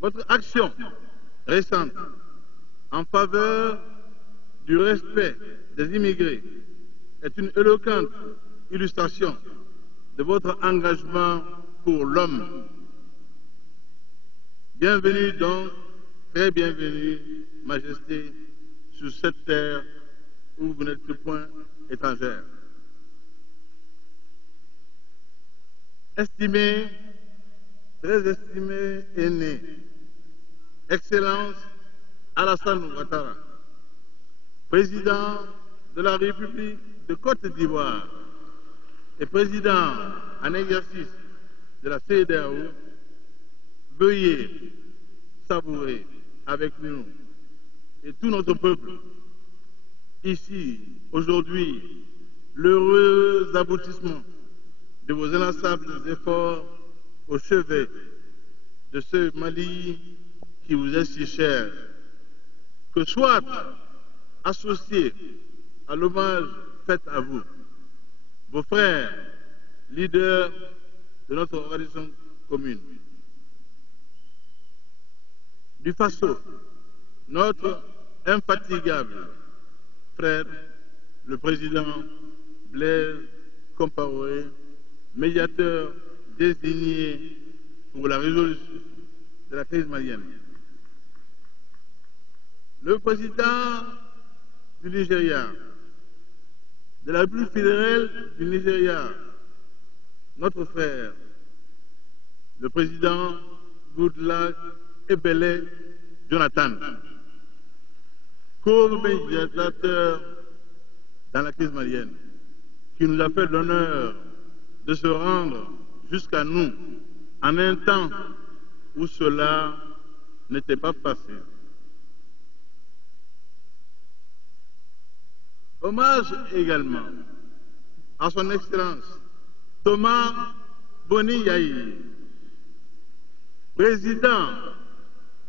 Votre action récente en faveur du respect des immigrés est une éloquente illustration de votre engagement pour l'homme. Bienvenue donc, très bienvenue, Majesté, sur cette terre où vous n'êtes point étrangère. Estimé, très estimé aîné, Excellence Alassane Ouattara, président de la République de Côte d'Ivoire et président en exercice de la CEDEAO, veuillez savourer avec nous et tout notre peuple ici, aujourd'hui, l'heureux aboutissement de vos inlassables efforts au chevet de ce Mali qui vous est si cher, que soit associé à l'hommage fait à vous, vos frères, leaders de notre organisation commune. Du Faso, notre infatigable frère, le président Blaise Compaoré, médiateur désigné pour la résolution de la crise malienne. Le président du Nigeria, de la République fédérale du Nigeria, notre frère, le président Goodluck Ebele Jonathan, co-médiateur dans la crise malienne, qui nous a fait l'honneur de se rendre jusqu'à nous en un temps où cela n'était pas facile. Hommage également à son Excellence Thomas Boni Yahi, président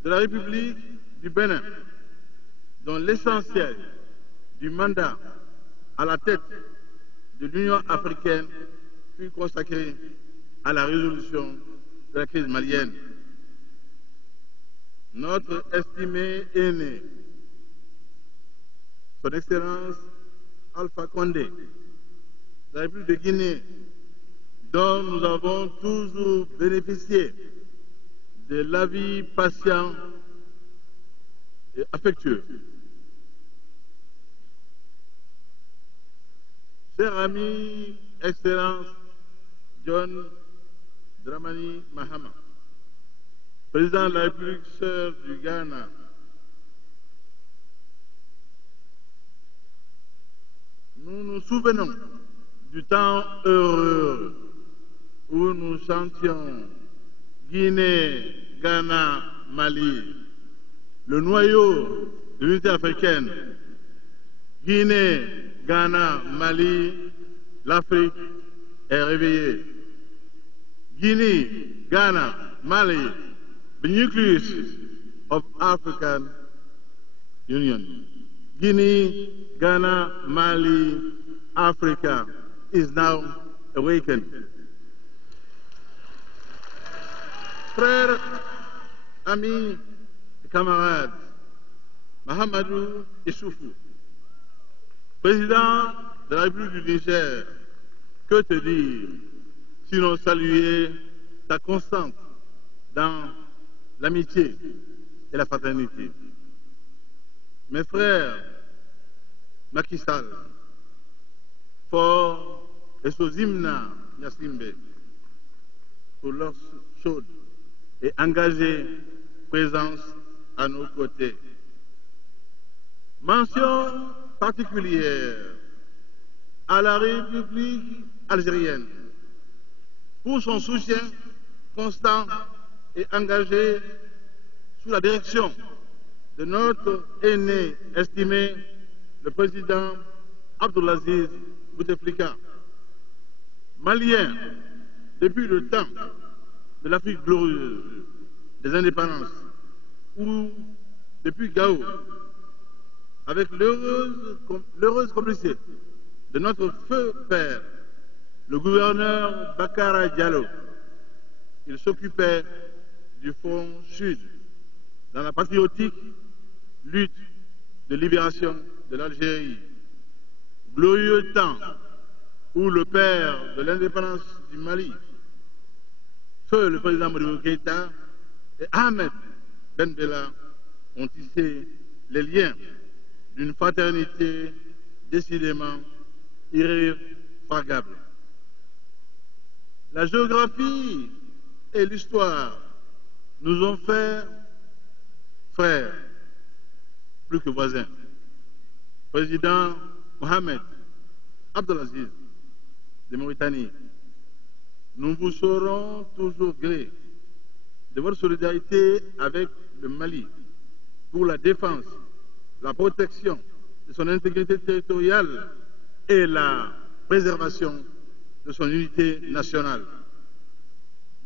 de la République du Bénin, dont l'essentiel du mandat à la tête de l'Union africaine fut consacré à la résolution de la crise malienne. Notre estimé aîné, son Excellence Alpha Condé, de la République de Guinée, dont nous avons toujours bénéficié de l'avis patient et affectueux. Cher ami, Excellence John Dramani Mahama, président de la République sœur du Ghana, nous nous souvenons du temps heureux où nous chantions Guinée, Ghana, Mali, le noyau de l'unité africaine. Guinée, Ghana, Mali, l'Afrique est réveillée. Guinée, Ghana, Mali, the nucleus of African Union. Guinea, Ghana, Mali, Africa is now awakened. Frères, amis et camarades, Mahamadou Issoufou, président de la République du Niger, que te dire, sinon saluer ta constance dans l'amitié et la fraternité. Mes frères, Macky Sall, Fort et Sozimna Nyasimbe, pour leur chaude et engagée présence à nos côtés. Mention particulière à la République algérienne pour son soutien constant et engagé sous la direction de notre aîné estimé, le président Abdelaziz Bouteflika. Malien depuis le temps de l'Afrique glorieuse, des indépendances, ou depuis Gao, avec l'heureuse complicité de notre feu père, le gouverneur Bakara Diallo. Il s'occupait du front sud dans la patriotique lutte de libération de l'Algérie. Glorieux temps où le père de l'indépendance du Mali, feu le président Modibo Keïta et Ahmed Ben Bella ont tissé les liens d'une fraternité décidément irréfragable. La géographie et l'histoire nous ont fait frères, plus que voisins. Président Mohamed Abdelaziz de Mauritanie, nous vous saurons toujours gré de votre solidarité avec le Mali pour la défense, la protection de son intégrité territoriale et la préservation de son unité nationale.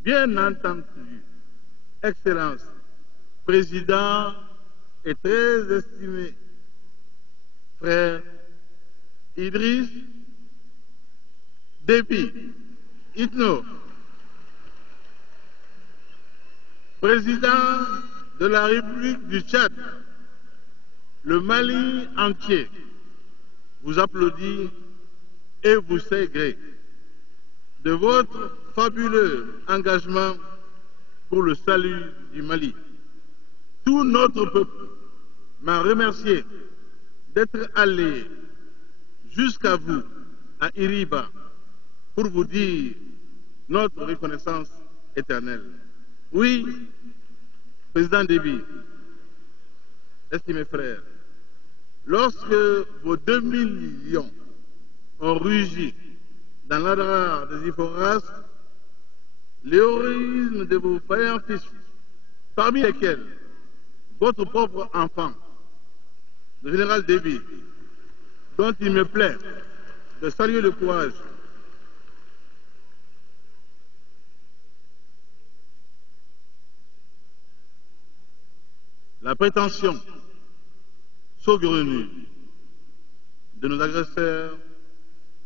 Bien entendu, Excellence, Président et très estimé frère Idriss Déby Itno, Président de la République du Tchad, le Mali entier vous applaudit et vous sait gré de votre fabuleux engagement pour le salut du Mali. Tout notre peuple m'a remercié d'être allé jusqu'à vous, à Iriba, pour vous dire notre reconnaissance éternelle. Oui, Président Déby, estimés frères, lorsque vos 2000 millions ont rugi dans l'adrar des Iforas, l'héroïsme de vos vaillants fils, parmi lesquels votre propre enfant, le général Déby, dont il me plaît de saluer le courage. La prétention saugrenue de nos agresseurs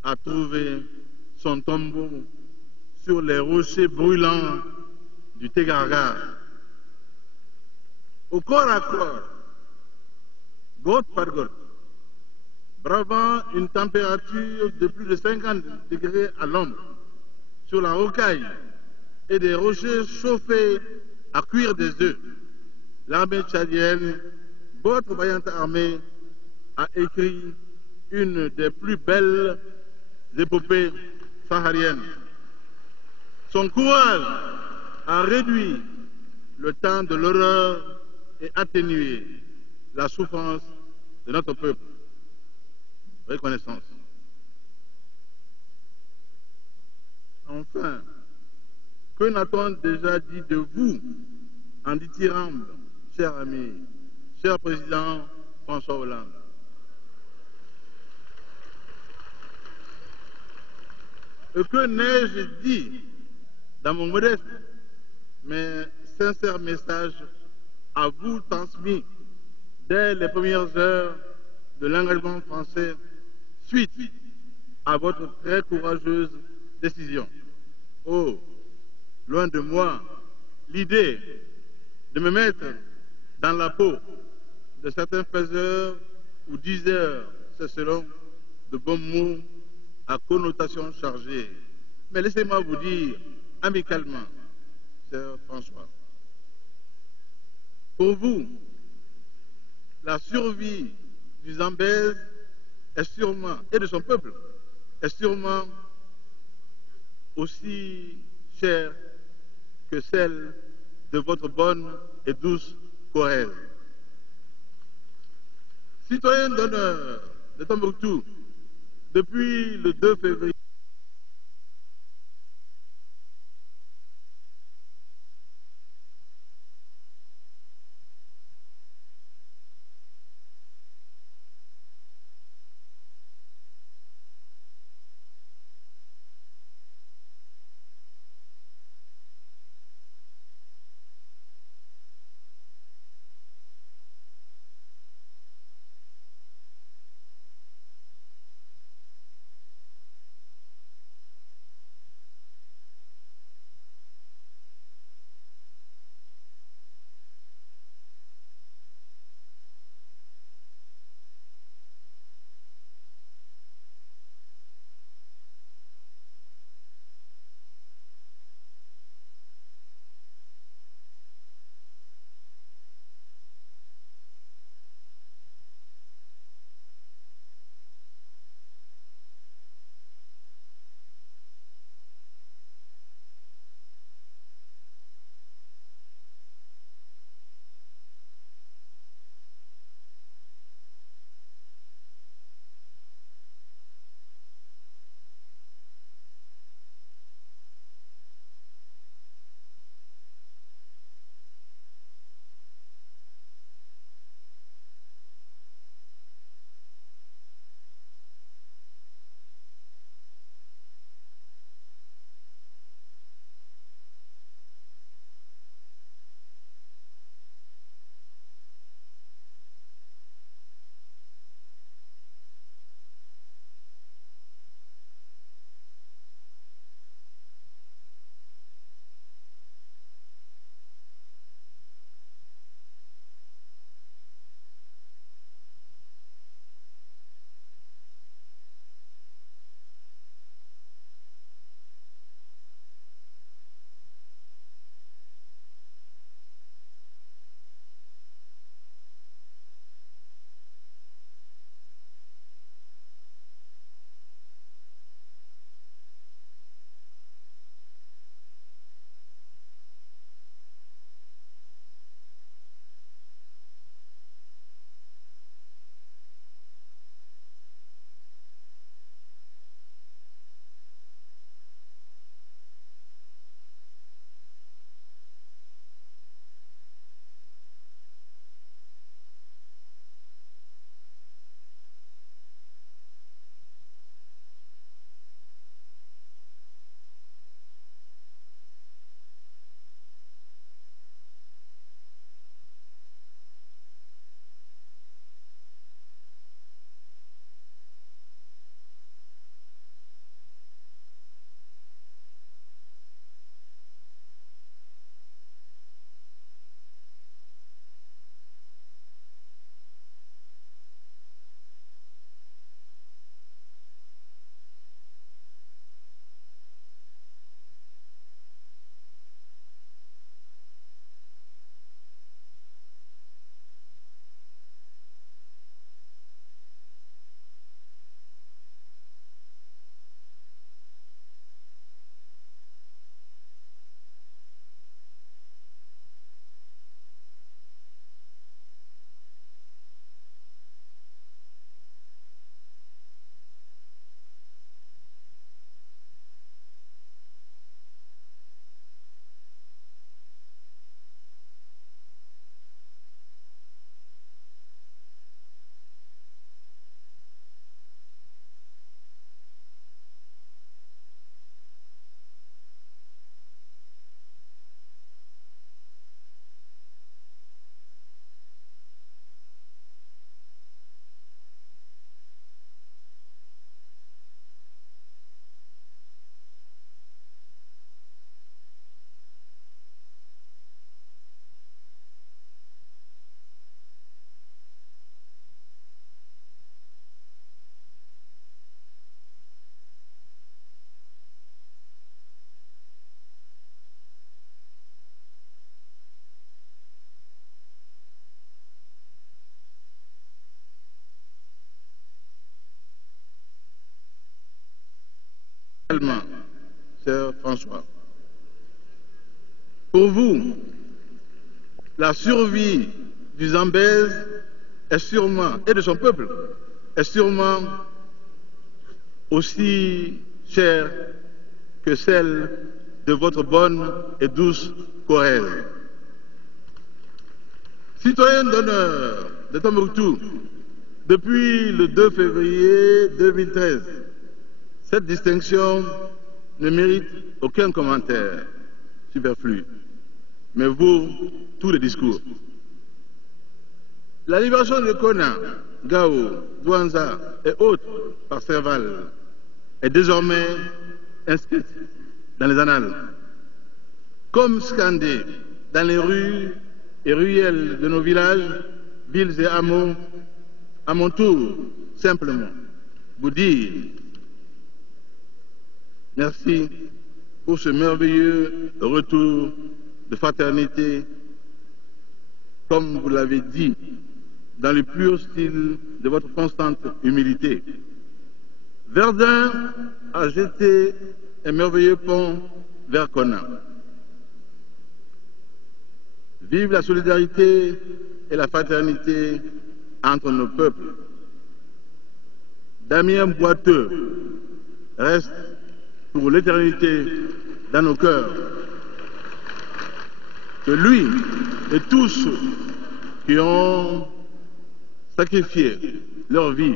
à trouver son tombeau sur les rochers brûlants du Tégargar. Au corps à corps, goutte par goutte, bravant une température de plus de 50 degrés à l'ombre, sur la rocaille et des rochers chauffés à cuire des œufs, l'armée tchadienne, votre vaillante armée, a écrit une des plus belles épopées sahariennes. Son courage a réduit le temps de l'horreur et atténué la souffrance de notre peuple. Reconnaissance. Enfin, que n'a-t-on déjà dit de vous en dithyrambe, cher ami, cher président François Hollande? Et que n'ai-je dit dans mon modeste mais sincère message à vous transmis dès les premières heures de l'engagement français suite à votre très courageuse décision. Oh, loin de moi l'idée de me mettre dans la peau de certains faiseurs ou diseurs, c'est selon de bons mots à connotation chargée. Mais laissez-moi vous dire amicalement, Sœur François, pour vous, la survie du Zambèze est sûrement, et de son peuple, est sûrement aussi chère que celle de votre bonne et douce Corrèze. Citoyen d'honneur de Tombouctou, depuis le 2 février, également, cher François. Pour vous, la survie du Zambèze est sûrement, et de son peuple, est sûrement aussi chère que celle de votre bonne et douce Corrèze. Citoyen d'honneur de Tombouctou, depuis le 2 février 2013, cette distinction ne mérite aucun commentaire superflu, mais vaut tous les discours. La libération de Kona, Gao, Douanza et autres par Serval est désormais inscrite dans les annales, comme scandée dans les rues et ruelles de nos villages, villes et hameaux. À mon tour, simplement, vous dire merci pour ce merveilleux retour de fraternité, comme vous l'avez dit, dans le pur style de votre constante humilité. Verdun a jeté un merveilleux pont vers Kona. Vive la solidarité et la fraternité entre nos peuples. Damien Boiteux reste pour l'éternité dans nos cœurs. Que lui et tous ceux qui ont sacrifié leur vie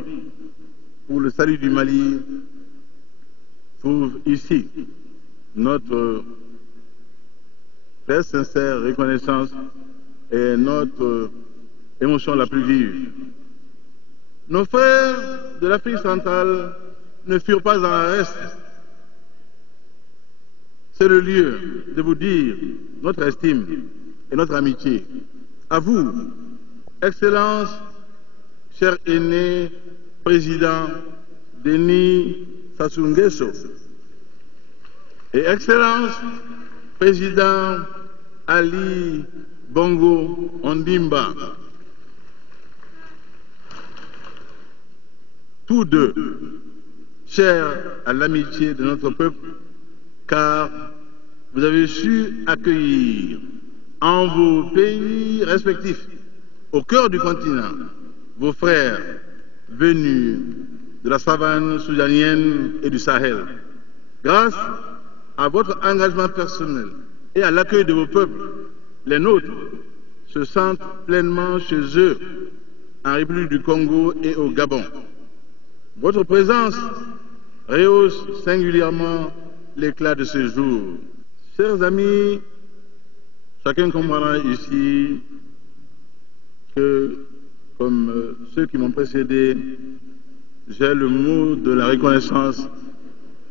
pour le salut du Mali trouvent ici notre très sincère reconnaissance et notre émotion la plus vive. Nos frères de l'Afrique centrale ne furent pas en reste. C'est le lieu de vous dire notre estime et notre amitié. À vous, Excellence, cher aîné, président Denis Sassou Nguesso, et Excellence, président Ali Bongo Ondimba, tous deux chers à l'amitié de notre peuple, car vous avez su accueillir en vos pays respectifs, au cœur du continent, vos frères venus de la savane soudanienne et du Sahel. Grâce à votre engagement personnel et à l'accueil de vos peuples, les nôtres se sentent pleinement chez eux en République du Congo et au Gabon. Votre présence rehausse singulièrement l'éclat de ce jour. Chers amis, chacun comprendra ici que, comme ceux qui m'ont précédé, j'ai le mot de la reconnaissance,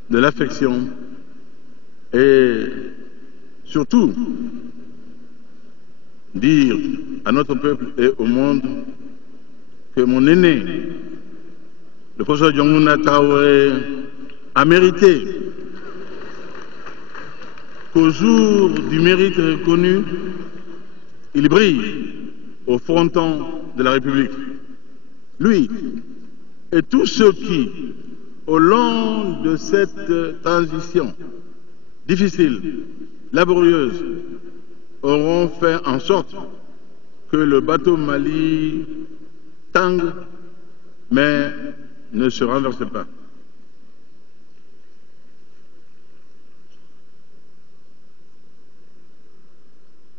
de l'affection et surtout dire à notre peuple et au monde que mon aîné, le professeur Diongouna Traoré, a mérité qu'au jour du mérite reconnu, il brille au fronton de la République. Lui et tous ceux qui, au long de cette transition difficile, laborieuse, auront fait en sorte que le bateau Mali tangue, mais ne se renverse pas.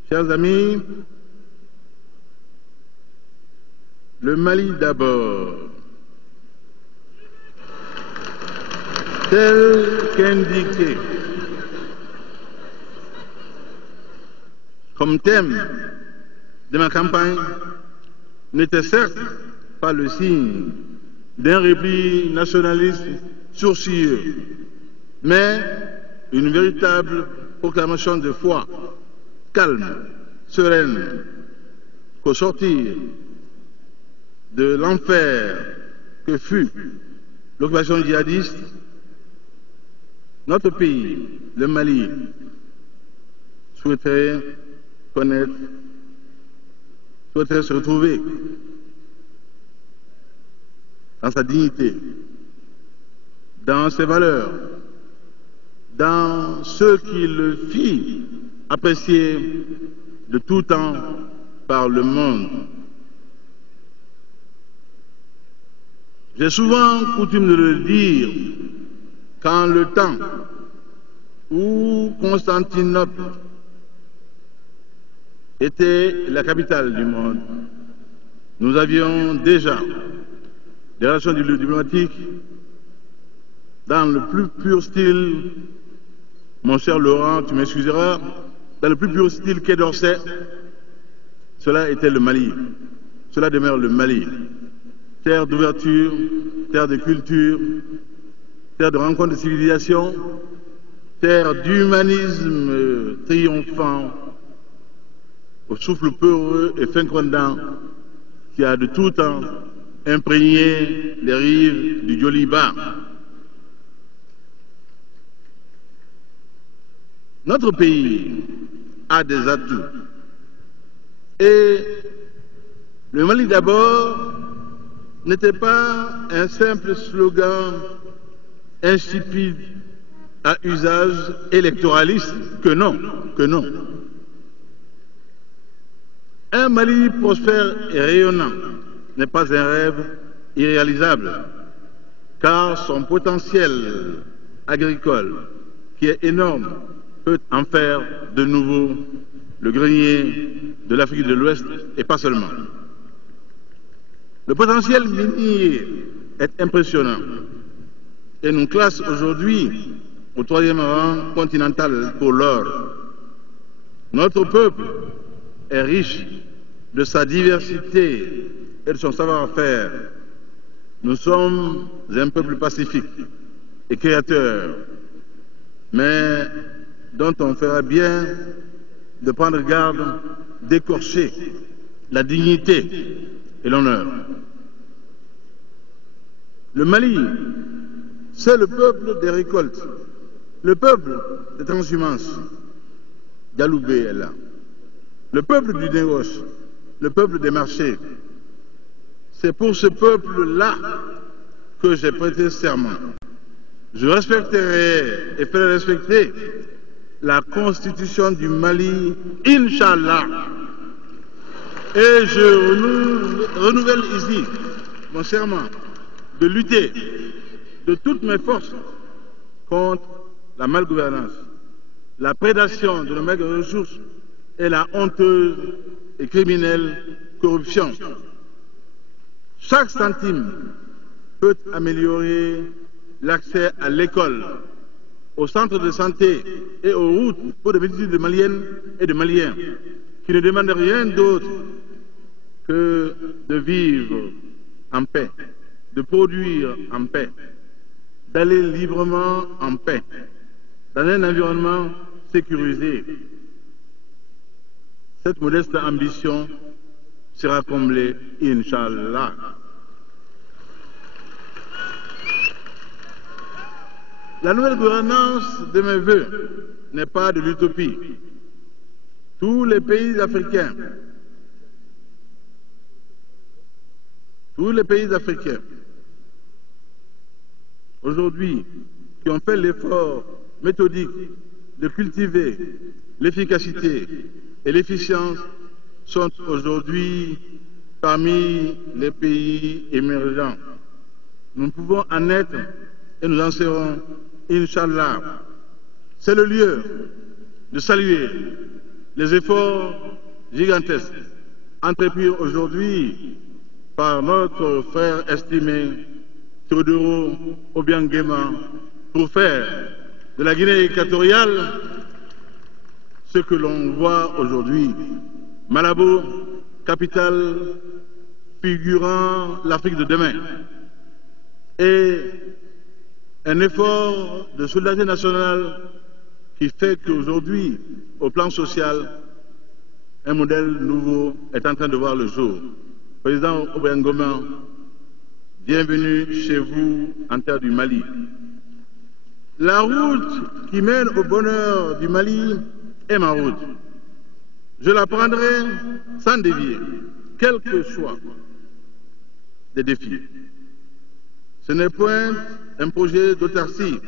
Chers amis, le Mali d'abord, tel qu'indiqué comme thème de ma campagne, n'était certes pas le signe d'un repli nationaliste sourcilleux, mais une véritable proclamation de foi, calme, sereine, qu'au sortir de l'enfer que fut l'occupation djihadiste, notre pays, le Mali, souhaiterait connaître, souhaiterait se retrouver dans sa dignité, dans ses valeurs, dans ce qui le fit apprécier de tout temps par le monde. J'ai souvent coutume de le dire, quand le temps où Constantinople était la capitale du monde, nous avions déjà des relations diplomatiques dans le plus pur style, mon cher Laurent, tu m'excuseras, dans le plus pur style Quai d'Orsay. Cela était le Mali, cela demeure le Mali. Terre d'ouverture, terre de culture, terre de rencontre de civilisation, terre d'humanisme triomphant, au souffle peureux et fécondant qui a de tout temps imprégné les rives du Djoliba. Notre pays a des atouts. Et le Mali d'abord n'était pas un simple slogan insipide à usage électoraliste, que non. Un Mali prospère et rayonnant n'est pas un rêve irréalisable, car son potentiel agricole, qui est énorme, peut en faire de nouveau le grenier de l'Afrique de l'Ouest, et pas seulement. Le potentiel minier est impressionnant et nous classe aujourd'hui au 3e rang continental pour l'or. Notre peuple est riche de sa diversité et de son savoir-faire. Nous sommes un peuple pacifique et créateur, mais dont on fera bien de prendre garde d'écorcher la dignité et l'honneur. Le Mali, c'est le peuple des récoltes, le peuple des transhumances. Dialoubé est là. Le peuple du négoce, le peuple des marchés. C'est pour ce peuple-là que j'ai prêté serment. Je respecterai et ferai respecter la constitution du Mali, Inch'Allah. Et je renouvelle ici mon serment de lutter de toutes mes forces contre la malgouvernance, la prédation de nos maigres ressources et la honteuse et criminelle corruption. Chaque centime peut améliorer l'accès à l'école, aux centres de santé et aux routes pour des multitudes de Maliennes et de Maliens qui ne demandent rien d'autre que de vivre en paix, de produire en paix, d'aller librement en paix, dans un environnement sécurisé. Cette modeste ambition sera comblée, Inch'Allah. La nouvelle gouvernance de mes voeux n'est pas de l'utopie. Tous les pays africains aujourd'hui qui ont fait l'effort méthodique de cultiver l'efficacité et l'efficience sont aujourd'hui parmi les pays émergents. Nous pouvons en être et nous en serons, Inch'Allah. C'est le lieu de saluer les efforts gigantesques entrepris aujourd'hui par notre frère estimé Théodoro Obiang-Nguema pour faire de la Guinée équatoriale ce que l'on voit aujourd'hui. Malabo, capitale figurant l'Afrique de demain. Et un effort de solidarité nationale qui fait qu'aujourd'hui, au plan social, un modèle nouveau est en train de voir le jour. Président Obiang-Nguema, bienvenue chez vous en terre du Mali. La route qui mène au bonheur du Mali est ma route. Je la prendrai sans dévier, quels que soient les défis. Ce n'est point un projet d'autarcie,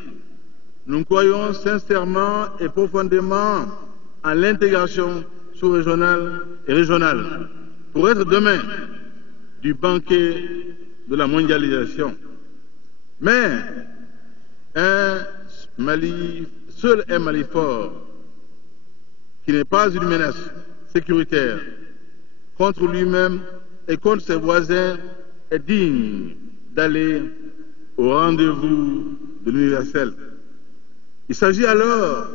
nous croyons sincèrement et profondément en l'intégration sous-régionale et régionale pour être demain du banquet de la mondialisation. Mais seul un Mali fort, qui n'est pas une menace sécuritaire contre lui-même et contre ses voisins, est digne d'aller au rendez-vous de l'universel. Il s'agit alors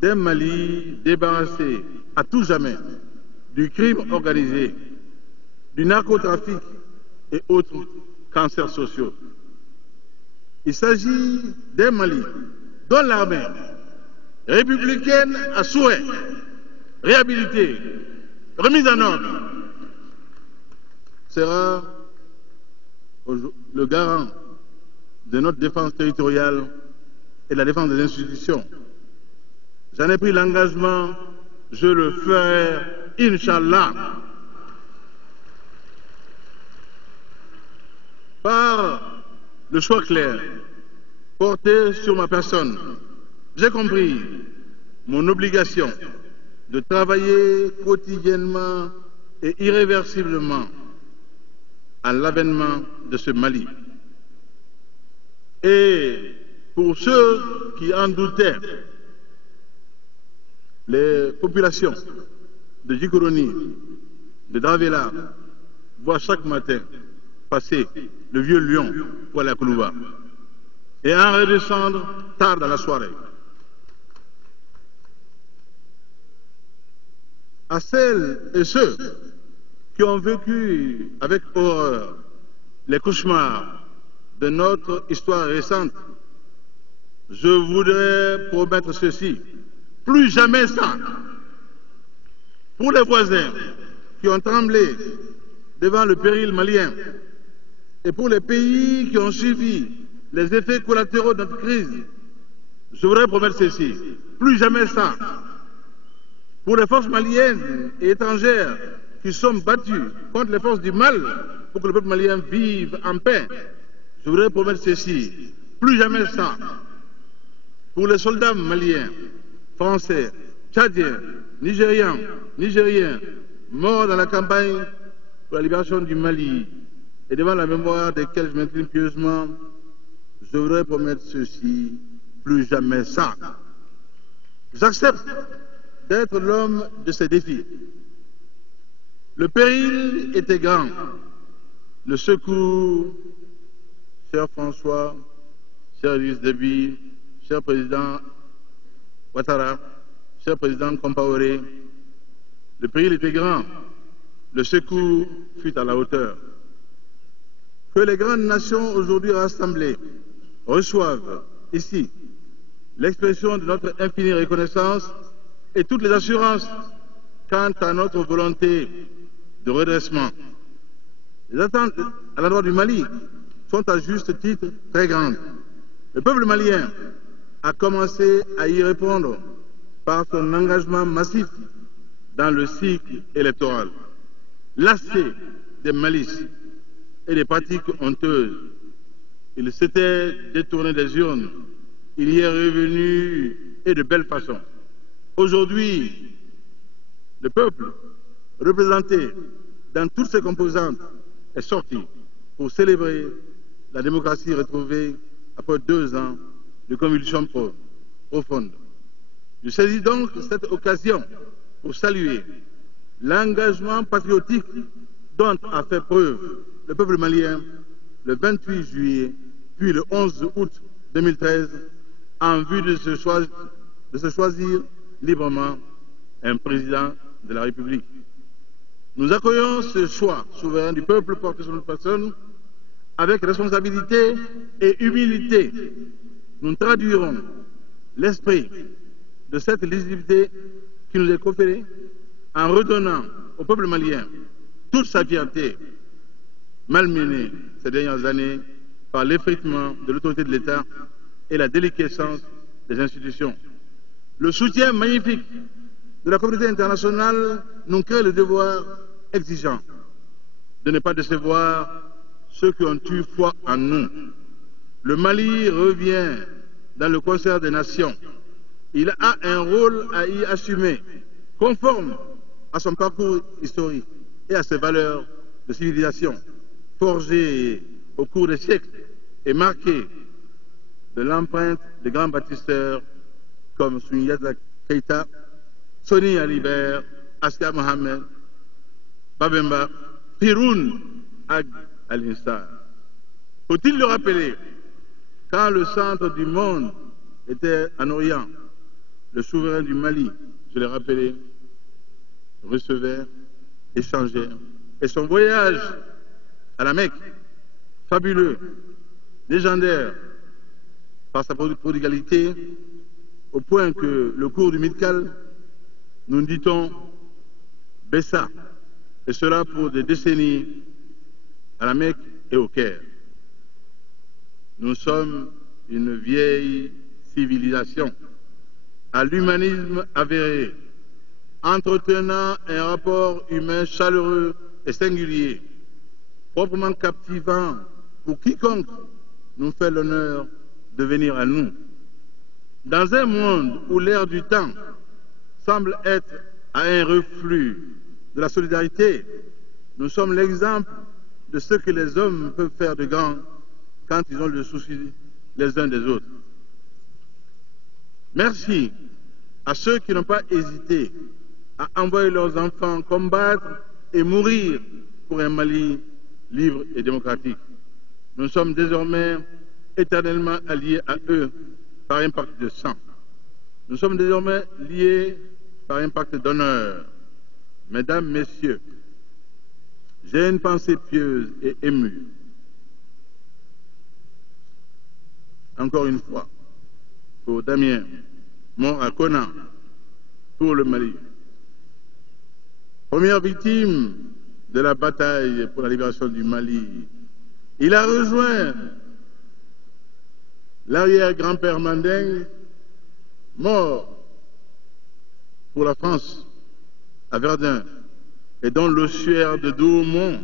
d'un Mali débarrassé à tout jamais du crime organisé, du narcotrafic et autres cancers sociaux. Il s'agit d'un Mali dont l'armée républicaine à souhait, réhabilitée, remise en ordre, sera le garant de notre défense territoriale et de la défense des institutions. J'en ai pris l'engagement, je le ferai, Inch'Allah. Par le choix clair porté sur ma personne, j'ai compris mon obligation de travailler quotidiennement et irréversiblement à l'avènement de ce Mali. Et pour ceux qui en doutaient, les populations de Djikoroni, de Dravela, voient chaque matin passer le vieux lion pour aller à Koulouba et en redescendre tard dans la soirée. À celles et ceux qui ont vécu avec horreur les cauchemars de notre histoire récente, je voudrais promettre ceci: plus jamais ça. Pour les voisins qui ont tremblé devant le péril malien et pour les pays qui ont suivi les effets collatéraux de notre crise, je voudrais promettre ceci: plus jamais ça. Pour les forces maliennes et étrangères qui sont battues contre les forces du mal pour que le peuple malien vive en paix, je voudrais promettre ceci: plus jamais ça. Pour les soldats maliens, français, tchadiens, nigériens, morts dans la campagne pour la libération du Mali et devant la mémoire desquels je m'incline pieusement, je voudrais promettre ceci: plus jamais ça. J'accepte d'être l'homme de ces défis. Le péril était grand. Le secours, cher François, cher Idriss Déby, cher président Ouattara, cher président Compaoré, le péril était grand. Le secours fut à la hauteur. Que les grandes nations aujourd'hui rassemblées reçoivent ici l'expression de notre infinie reconnaissance et toutes les assurances quant à notre volonté de redressement. Les attentes à l'endroit du Mali sont à juste titre très grandes. Le peuple malien a commencé à y répondre par son engagement massif dans le cycle électoral. Lassé des malices et des pratiques honteuses, il s'était détourné des urnes. Il y est revenu et de belle façon. Aujourd'hui, le peuple, représenté dans toutes ses composantes, est sorti pour célébrer la démocratie retrouvée après 2 ans de convulsions profondes. Je saisis donc cette occasion pour saluer l'engagement patriotique dont a fait preuve le peuple malien le 28 juillet, puis le 11 août 2013, en vue de se choisir librement un président de la République. Nous accueillons ce choix souverain du peuple porté sur notre personne avec responsabilité et humilité. Nous traduirons l'esprit de cette légitimité qui nous est conférée en redonnant au peuple malien toute sa fierté, malmenée ces dernières années par l'effritement de l'autorité de l'État et la déliquescence des institutions. Le soutien magnifique de la communauté internationale nous crée le devoir exigeant de ne pas décevoir ceux qui ont eu foi en nous. Le Mali revient dans le concert des nations. Il a un rôle à y assumer, conforme à son parcours historique et à ses valeurs de civilisation, forgées au cours des siècles et marquées de l'empreinte de grands bâtisseurs comme Souniata Keita, Soni Alibert, Aska Mohamed, Babemba, Piroun Ag Al-Insar. Faut-il le rappeler, quand le centre du monde était en Orient, le souverain du Mali, je l'ai rappelé, recevait, échangeait, et son voyage à la Mecque, fabuleux, légendaire, par sa prodigalité, au point que le cours du Midkal, nous dit-on, baissa, et cela pour des décennies, à la Mecque et au Caire. Nous sommes une vieille civilisation, à l'humanisme avéré, entretenant un rapport humain chaleureux et singulier, proprement captivant pour quiconque nous fait l'honneur de venir à nous. Dans un monde où l'air du temps semble être à un reflux de la solidarité, nous sommes l'exemple de ce que les hommes peuvent faire de grand quand ils ont le souci les uns des autres. Merci à ceux qui n'ont pas hésité à envoyer leurs enfants combattre et mourir pour un Mali libre et démocratique. Nous sommes désormais éternellement alliés à eux par un pacte de sang. Nous sommes désormais liés par un pacte d'honneur. Mesdames, Messieurs, j'ai une pensée pieuse et émue. Encore une fois, pour Damien, mort à Konna, pour le Mali. Première victime de la bataille pour la libération du Mali. Il a rejoint l'arrière-grand-père Mandeng, mort pour la France à Verdun, et dont l'ossuaire de Douaumont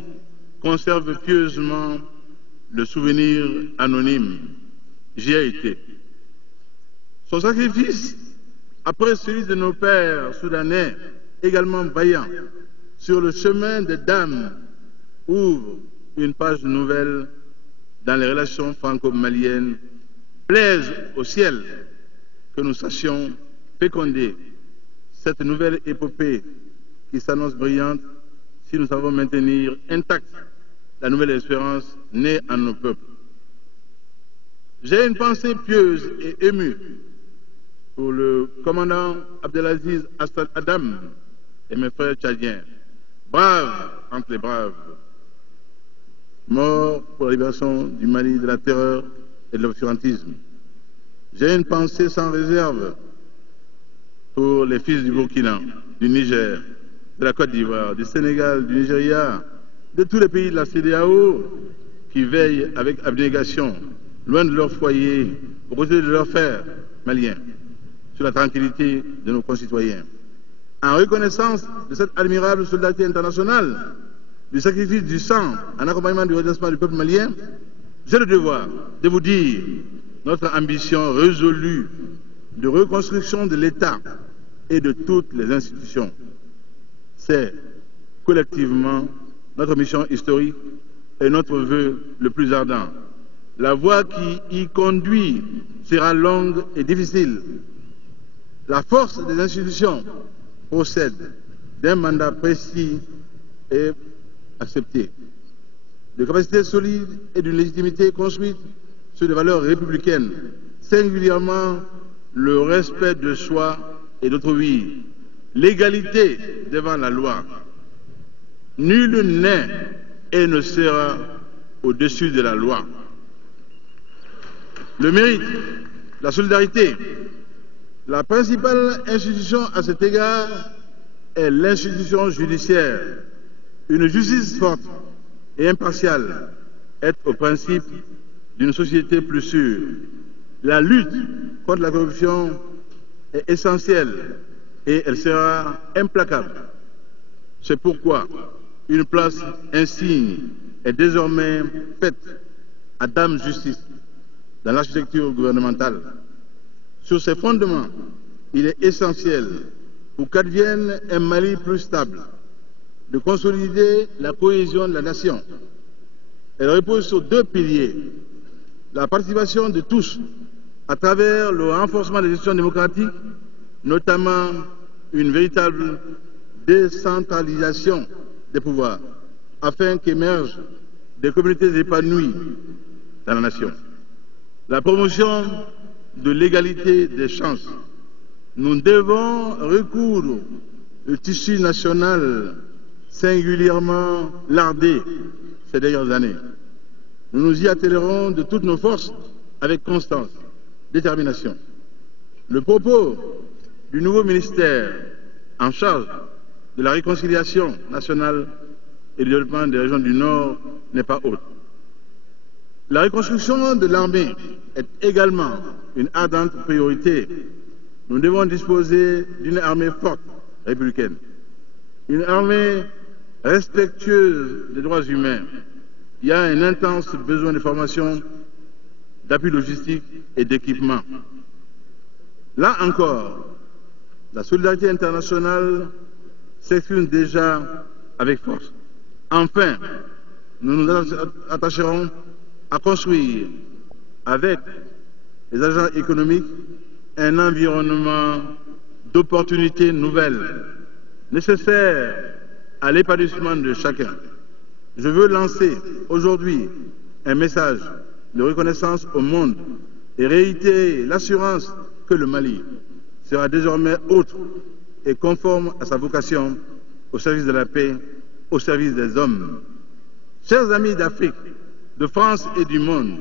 conserve pieusement le souvenir anonyme. J'y ai été. Son sacrifice, après celui de nos pères soudanais, également vaillants, sur le chemin des dames, ouvre une page nouvelle dans les relations franco-maliennes. Plaise au ciel que nous sachions féconder cette nouvelle épopée qui s'annonce brillante si nous savons maintenir intacte la nouvelle espérance née en nos peuples. J'ai une pensée pieuse et émue pour le commandant Abdelaziz Assad Adam et mes frères tchadiens, braves entre les braves, morts pour la libération du Mali de la terreur et de l'obscurantisme. J'ai une pensée sans réserve pour les fils du Burkina, du Niger, de la Côte d'Ivoire, du Sénégal, du Nigeria, de tous les pays de la CEDEAO qui veillent avec abnégation, loin de leur foyer, aux côtés de leurs frères maliens, sur la tranquillité de nos concitoyens. En reconnaissance de cette admirable solidarité internationale, du sacrifice du sang en accompagnement du redressement du peuple malien, j'ai le devoir de vous dire notre ambition résolue de reconstruction de l'État et de toutes les institutions. C'est collectivement notre mission historique et notre vœu le plus ardent. La voie qui y conduit sera longue et difficile. La force des institutions procède d'un mandat précis et accepté, de capacités solides et d'une légitimité construite sur des valeurs républicaines, singulièrement le respect de soi et d'autrui, l'égalité devant la loi. Nul n'est et ne sera au-dessus de la loi. Le mérite, la solidarité, la principale institution à cet égard est l'institution judiciaire. Une justice forte et impartiale est au principe d'une société plus sûre. La lutte contre la corruption est essentielle et elle sera implacable. C'est pourquoi une place insigne est désormais faite à Dame Justice dans l'architecture gouvernementale. Sur ces fondements, il est essentiel, pour qu'advienne un Mali plus stable, de consolider la cohésion de la nation. Elle repose sur deux piliers: la participation de tous à travers le renforcement des institutions démocratiques, notamment une véritable décentralisation des pouvoirs, afin qu'émergent des communautés épanouies dans la nation. La promotion de l'égalité des chances. Nous devons recoudre le tissu national singulièrement lardé ces dernières années. Nous nous y attellerons de toutes nos forces avec constance, détermination. Le propos du nouveau ministère en charge de la réconciliation nationale et du développement des régions du Nord n'est pas autre. La reconstruction de l'armée est également une ardente priorité. Nous devons disposer d'une armée forte, républicaine, une armée respectueuse des droits humains. Il y a un intense besoin de formation, d'appui logistique et d'équipement. Là encore, la solidarité internationale s'exprime déjà avec force. Enfin, nous nous attacherons à construire avec les agents économiques un environnement d'opportunités nouvelles nécessaires à l'épanouissement de chacun. Je veux lancer aujourd'hui un message de reconnaissance au monde et réitérer l'assurance que le Mali sera désormais autre et conforme à sa vocation au service de la paix, au service des hommes. Chers amis d'Afrique, de France et du monde,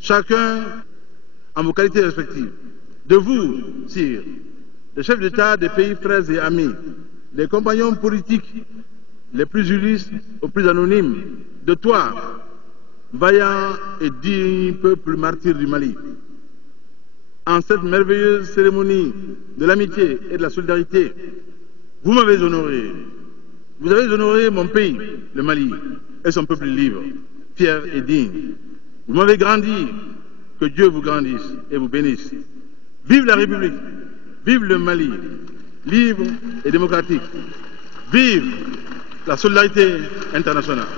chacun en vos qualités respectives, de vous, sire, des chefs d'État des pays frères et amis, des compagnons politiques les plus ulysses aux plus anonymes, de toi, vaillant et digne peuple martyr du Mali. En cette merveilleuse cérémonie de l'amitié et de la solidarité, vous m'avez honoré. Vous avez honoré mon pays, le Mali, et son peuple libre, fier et digne. Vous m'avez grandi. Que Dieu vous grandisse et vous bénisse. Vive la République, vive le Mali, libre et démocratique. Vive la solidarité internationale.